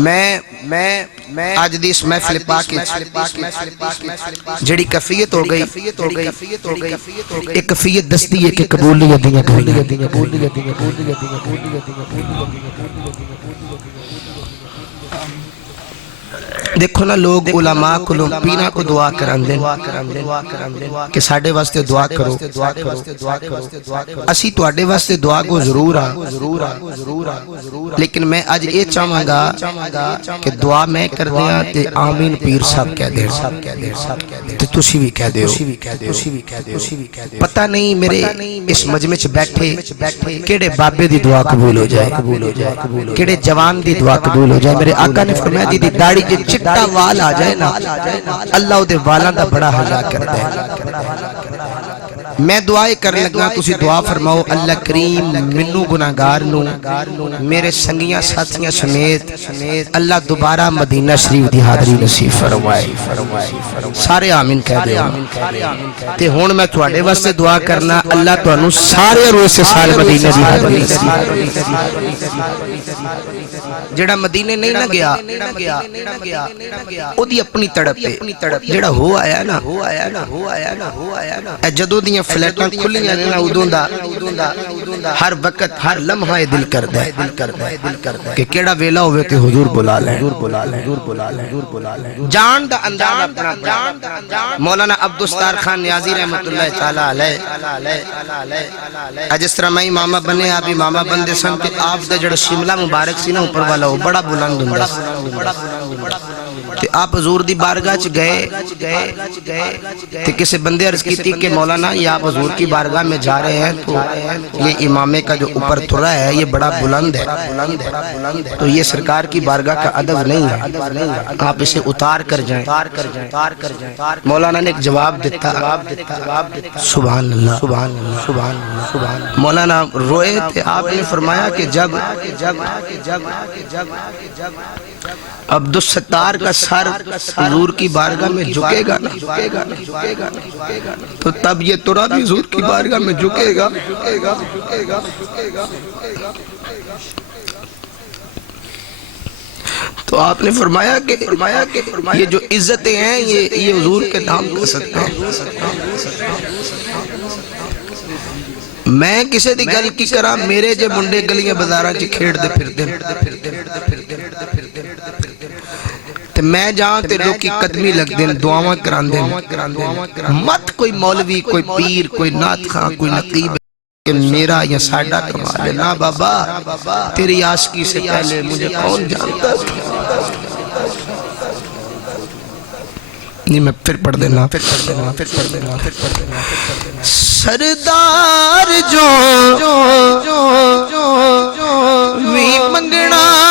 میں آج دی اس محفل پاک جڑی کفیت ہو گئی ایک کفیت دستی ہے کہ قبولیت دیاں دیکھو نا لوگ علماء کو پینا کو دعا کران دیں کہ ساڑھے واسطے دعا کرو اسی تو آڑے واسطے دعا کو ضرور لیکن میں آج یہ چاہوں گا کہ دعا میں کر دیا تے آمین پیر صاحب کہہ دے تے تسی بھی کہہ دے پتہ نہیں میرے اس مجمع چ بیٹھے کیڑے بابے دی دعا قبول ہو جائے کیڑے جوان دی دعا قبول ہو جائے میرے آقا نے فرمایا جی داڑھی کے چٹا وال آ جائے نا اللہ دے والاں دا بڑا حیا کرتا ہے میں دعائیں کر لگا تسی دعا فرماؤ اللہ کریم منو گناہگار نو میرے سنگیاں ساتھیاں سمیت اللہ دوبارہ مدینہ شریف دی حاضری نصیب فرمائے سارے آمین کہہ دے تے ہون میں تواڈے واسطے دعا کرنا اللہ تانوں سارے روز سے سال مدینہ دی حاضری نصیب جڑا مدینے نہیں نہ گیا او دی اپنی تڑپ تے جڑا ہو آیا نا اے جدوں دیاں فلیٹاں کھلیاں نے نا ادوں دا ہر وقت ہر لمحہ دل کردا ہے کہ کیڑا ویلا ہوے تے حضور بلا لیں جان دا انداز اپنا مولانا عبدالستار خان نیازی رحمت اللہ تعالی علیہ جس طرح میں امامہ بنے آپ امامہ بندے سن تے آپ دا جڑا شملہ مبارک سی نا اوپر والا وہ بڑا بلند ہوندا تے آپ حضور دی بارگاہ چ گئے تے کسی بندے عرض کی تھی کہ مولانا یہ آپ حضور کی بارگاہ میں جا رہے ہیں تو یہ امامے کا جو اوپر تھرا ہے یہ بڑا بلند ہے تو یہ سرکار کی بارگاہ کا ادب نہیں ہے آپ اسے اتار کر جائیں مولانا نے ایک جواب دیتا سبحان اللہ مولانا روئے تھے آپ نے فرمایا کہ جب عبدالستار کا سر حضور کی بارگاہ میں جھکے گا تو تب یہ ترا بھی حضور کی بارگاہ میں جھکے گا تو آپ نے فرمایا کہ یہ جو عزتیں ہیں یہ حضور کے نام کر سکتے ہیں میں کسے دی گل کی کرا میرے جے منڈے گلیاں بازاراں چ کھیڑ دے پھر دے تے میں جہاں تے لوگ کی قدمی لگ دیں دعاواں کران دیں مت کوئی مولوی کوئی پیر کوئی نعت خان کوئی نقیب کہ میرا یا ساڈا کمال ہے نا بابا تیری عاشقی سے پہلے مجھے کون جانتا تھا نہیں میں پھر پڑھ دینا سردار جو وی منگنا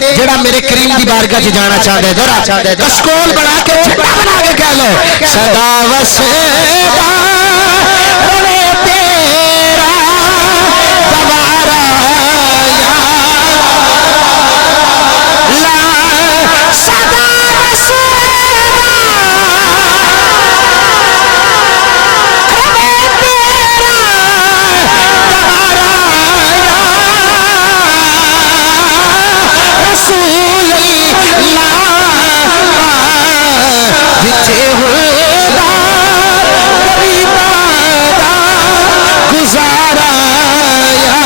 جڑا میرے کریم دی بارگاہ چ جانا چاہتا ہے ذرا کشکول بنا کے چھٹا بنا کے کہہ لو صدا وسدا روے تیرا دوبارہ یا لا صدا وسدا روے تیرا دوبارہ یا رسول اللہ جتھے ہودا غریباں دا گزارا یا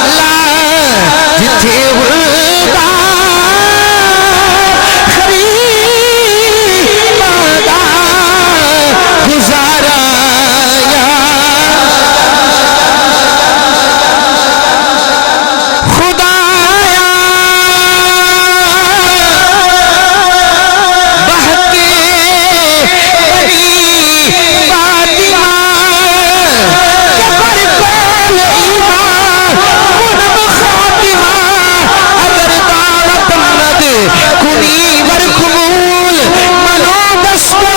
اللہ جتھے ہودا غریباں دا گزارا یا خدایا بہتے بڑی فاطمہ کہ پر کول ایمان منم خاتمہ اگر دعوت مند کنی ور قبول منو دستو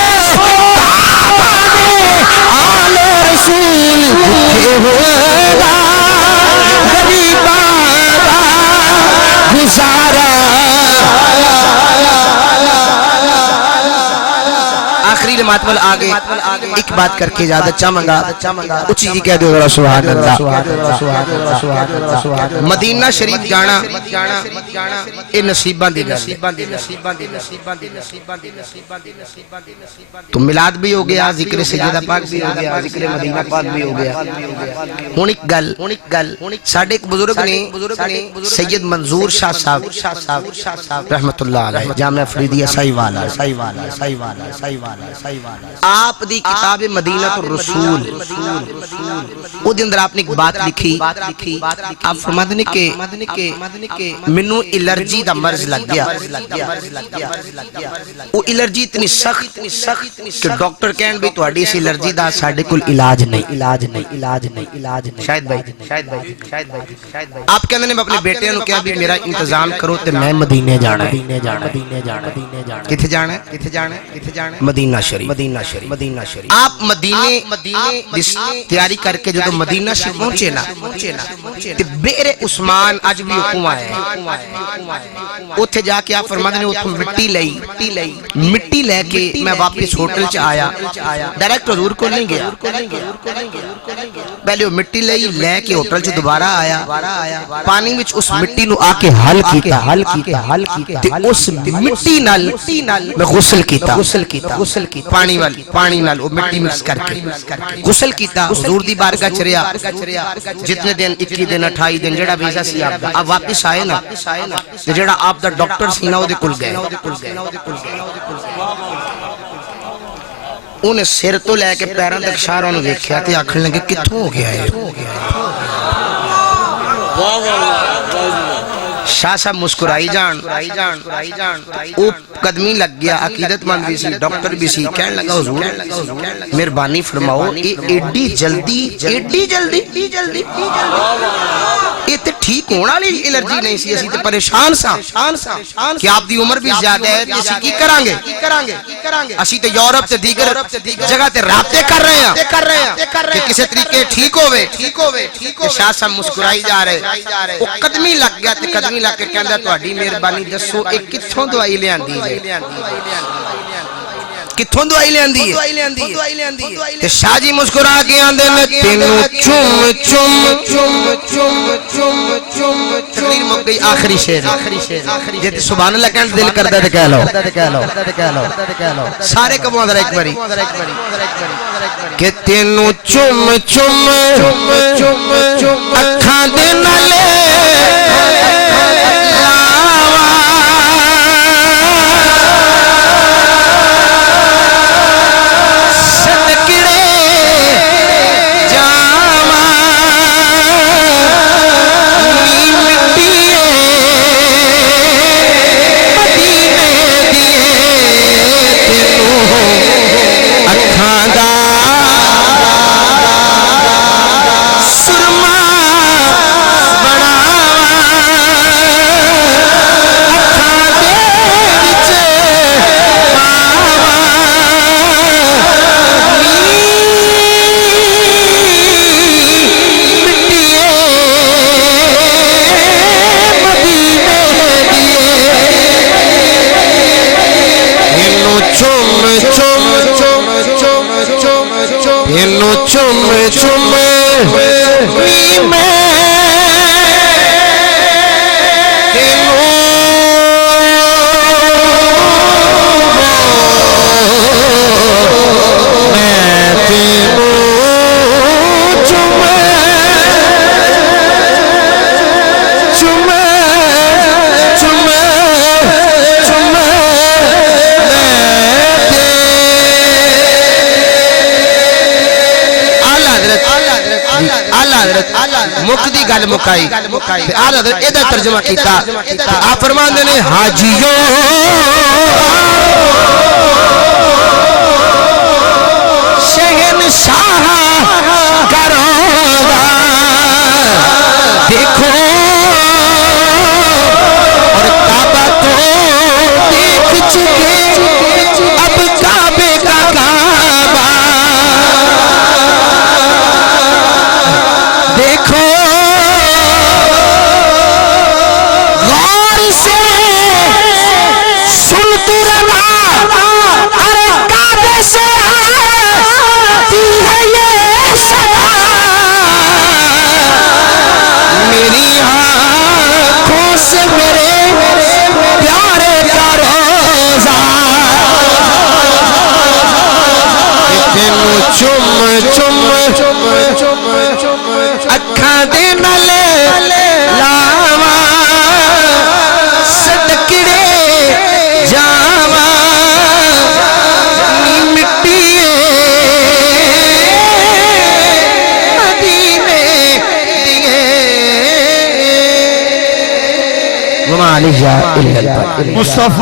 تابانے آل رسول جتھے ہوگا غریباں دا گزارا آخری نمات وال آگے ایک بات کر کے زیادہ چاہمں گا اچھی جی کہہ دو ذرا سبحان اللہ مدینہ شریف جانا اے نصیباں دی گل تو میلاد بھی ہو گیا ذکر سیدہ پاک بھی ہو گیا ذکر مدینہ پاک بھی ہو گیا ہن ایک گل ساڈے ایک بزرگ نے سید منظور شاہ صاحب رحمت اللہ علیہ جامعہ فریدیہ سائی والا آپ دی کتاب مدینہ الرسول او دے اندر آپ نے ایک بات لکھی آپ فرماتے ہیں کہ منو الرجی دا مرض لگ گیا وہ الرجی اتنی سخت کہ ڈاکٹر کہن بھی تہاڈی اس الرجی دا ساڈے کول علاج نہیں شاید بھائی آپ کہندے نے میں اپنے بیٹے نوں کہا بھی میرا انتظام کرو تے میں مدینے جانا ہے کتھے جانا ہے مدینہ شریف آپ مدینے تیاری کر کے جو مدینہ شریف پہنچے نا تے بئر عثمان اج بھی حکم آیا ہے اوتھے جا کے آپ فرماتے ہیں اوتھوں مٹی لے کے میں واپس ہوٹل چ آیا ڈائریکٹ حضور کو نہیں گیا پہلے وہ مٹی لے کے ہوٹل چ دوبارہ آیا پانی وچ اس مٹی نو آ کے حل کیتا تے اس مٹی نال میں غسل کیتا پانی نال وہ مٹی مکس کر کے غسل کیتا حضور دی بارگاہ چ رہیا جتنے دن 21 دن 28 دن جڑا ویزا سی آپ دا اب واپس آئے نا تے جڑا آپ دا ڈاکٹر سی نا او دے کول گئے انہیں سر تو لے کے پیراں تک شاراں نوں ویکھیا تے آکھن لگے کتھوں ہو گیا ہے شاہ صاحب مسکرائی جان او قدمی لگ گیا عقیدت مند بھی سی ڈاکٹر بھی سی کہنے لگا حضور مہربانی فرماؤ ایڈی جلدی یہ تے ٹھیک ہونا لی الرجی نہیں سی اسی تے پریشان سا کہ آپ دی عمر بھی زیادہ ہے اسی کی کریں گے اسی تے یورپ تے دیگر جگہ تے رابطے کر رہے ہیں کہ کسے طریقے ٹھیک ہوئے شاہ صاحب مسکرائی جا رہے وہ قدمی لگ گیا تے قدمی لگ کے کہندہ تہاڈی مہربانی دسو ایک کتھوں دوائی لے آندی ہے کتھوں دوائی لے آندی ہے تے شاہ جی مسکرا کے آندے نے تینوں تقریر مک گئی آخری شعر جے تے سبحان اللہ کہن دل کردا تے کہہ لو سارے کبوں ذرا ایک باری کہ تینوں چم اکھاں دے نالے چومے مکدی گل مکائی آل حضرت ادھر ترجمہ کیتا آپ فرمان دینے حاجیوں شہنشاہ کروگا دیکھو اور کعبہ کو دیکھ چکے اب کعبے کا کعبہ دیکھو غور سے سن تو روا ارے کعبے سے آتی ہے یہ صدا میری آنکھوں سے میرے پیارے کا روزہ تینوں چم چم اکھاں دے نال لاواں صدقڑے جاواں نی مٹی مدینے دیے وما علیہ الا اللہ مصطفیٰ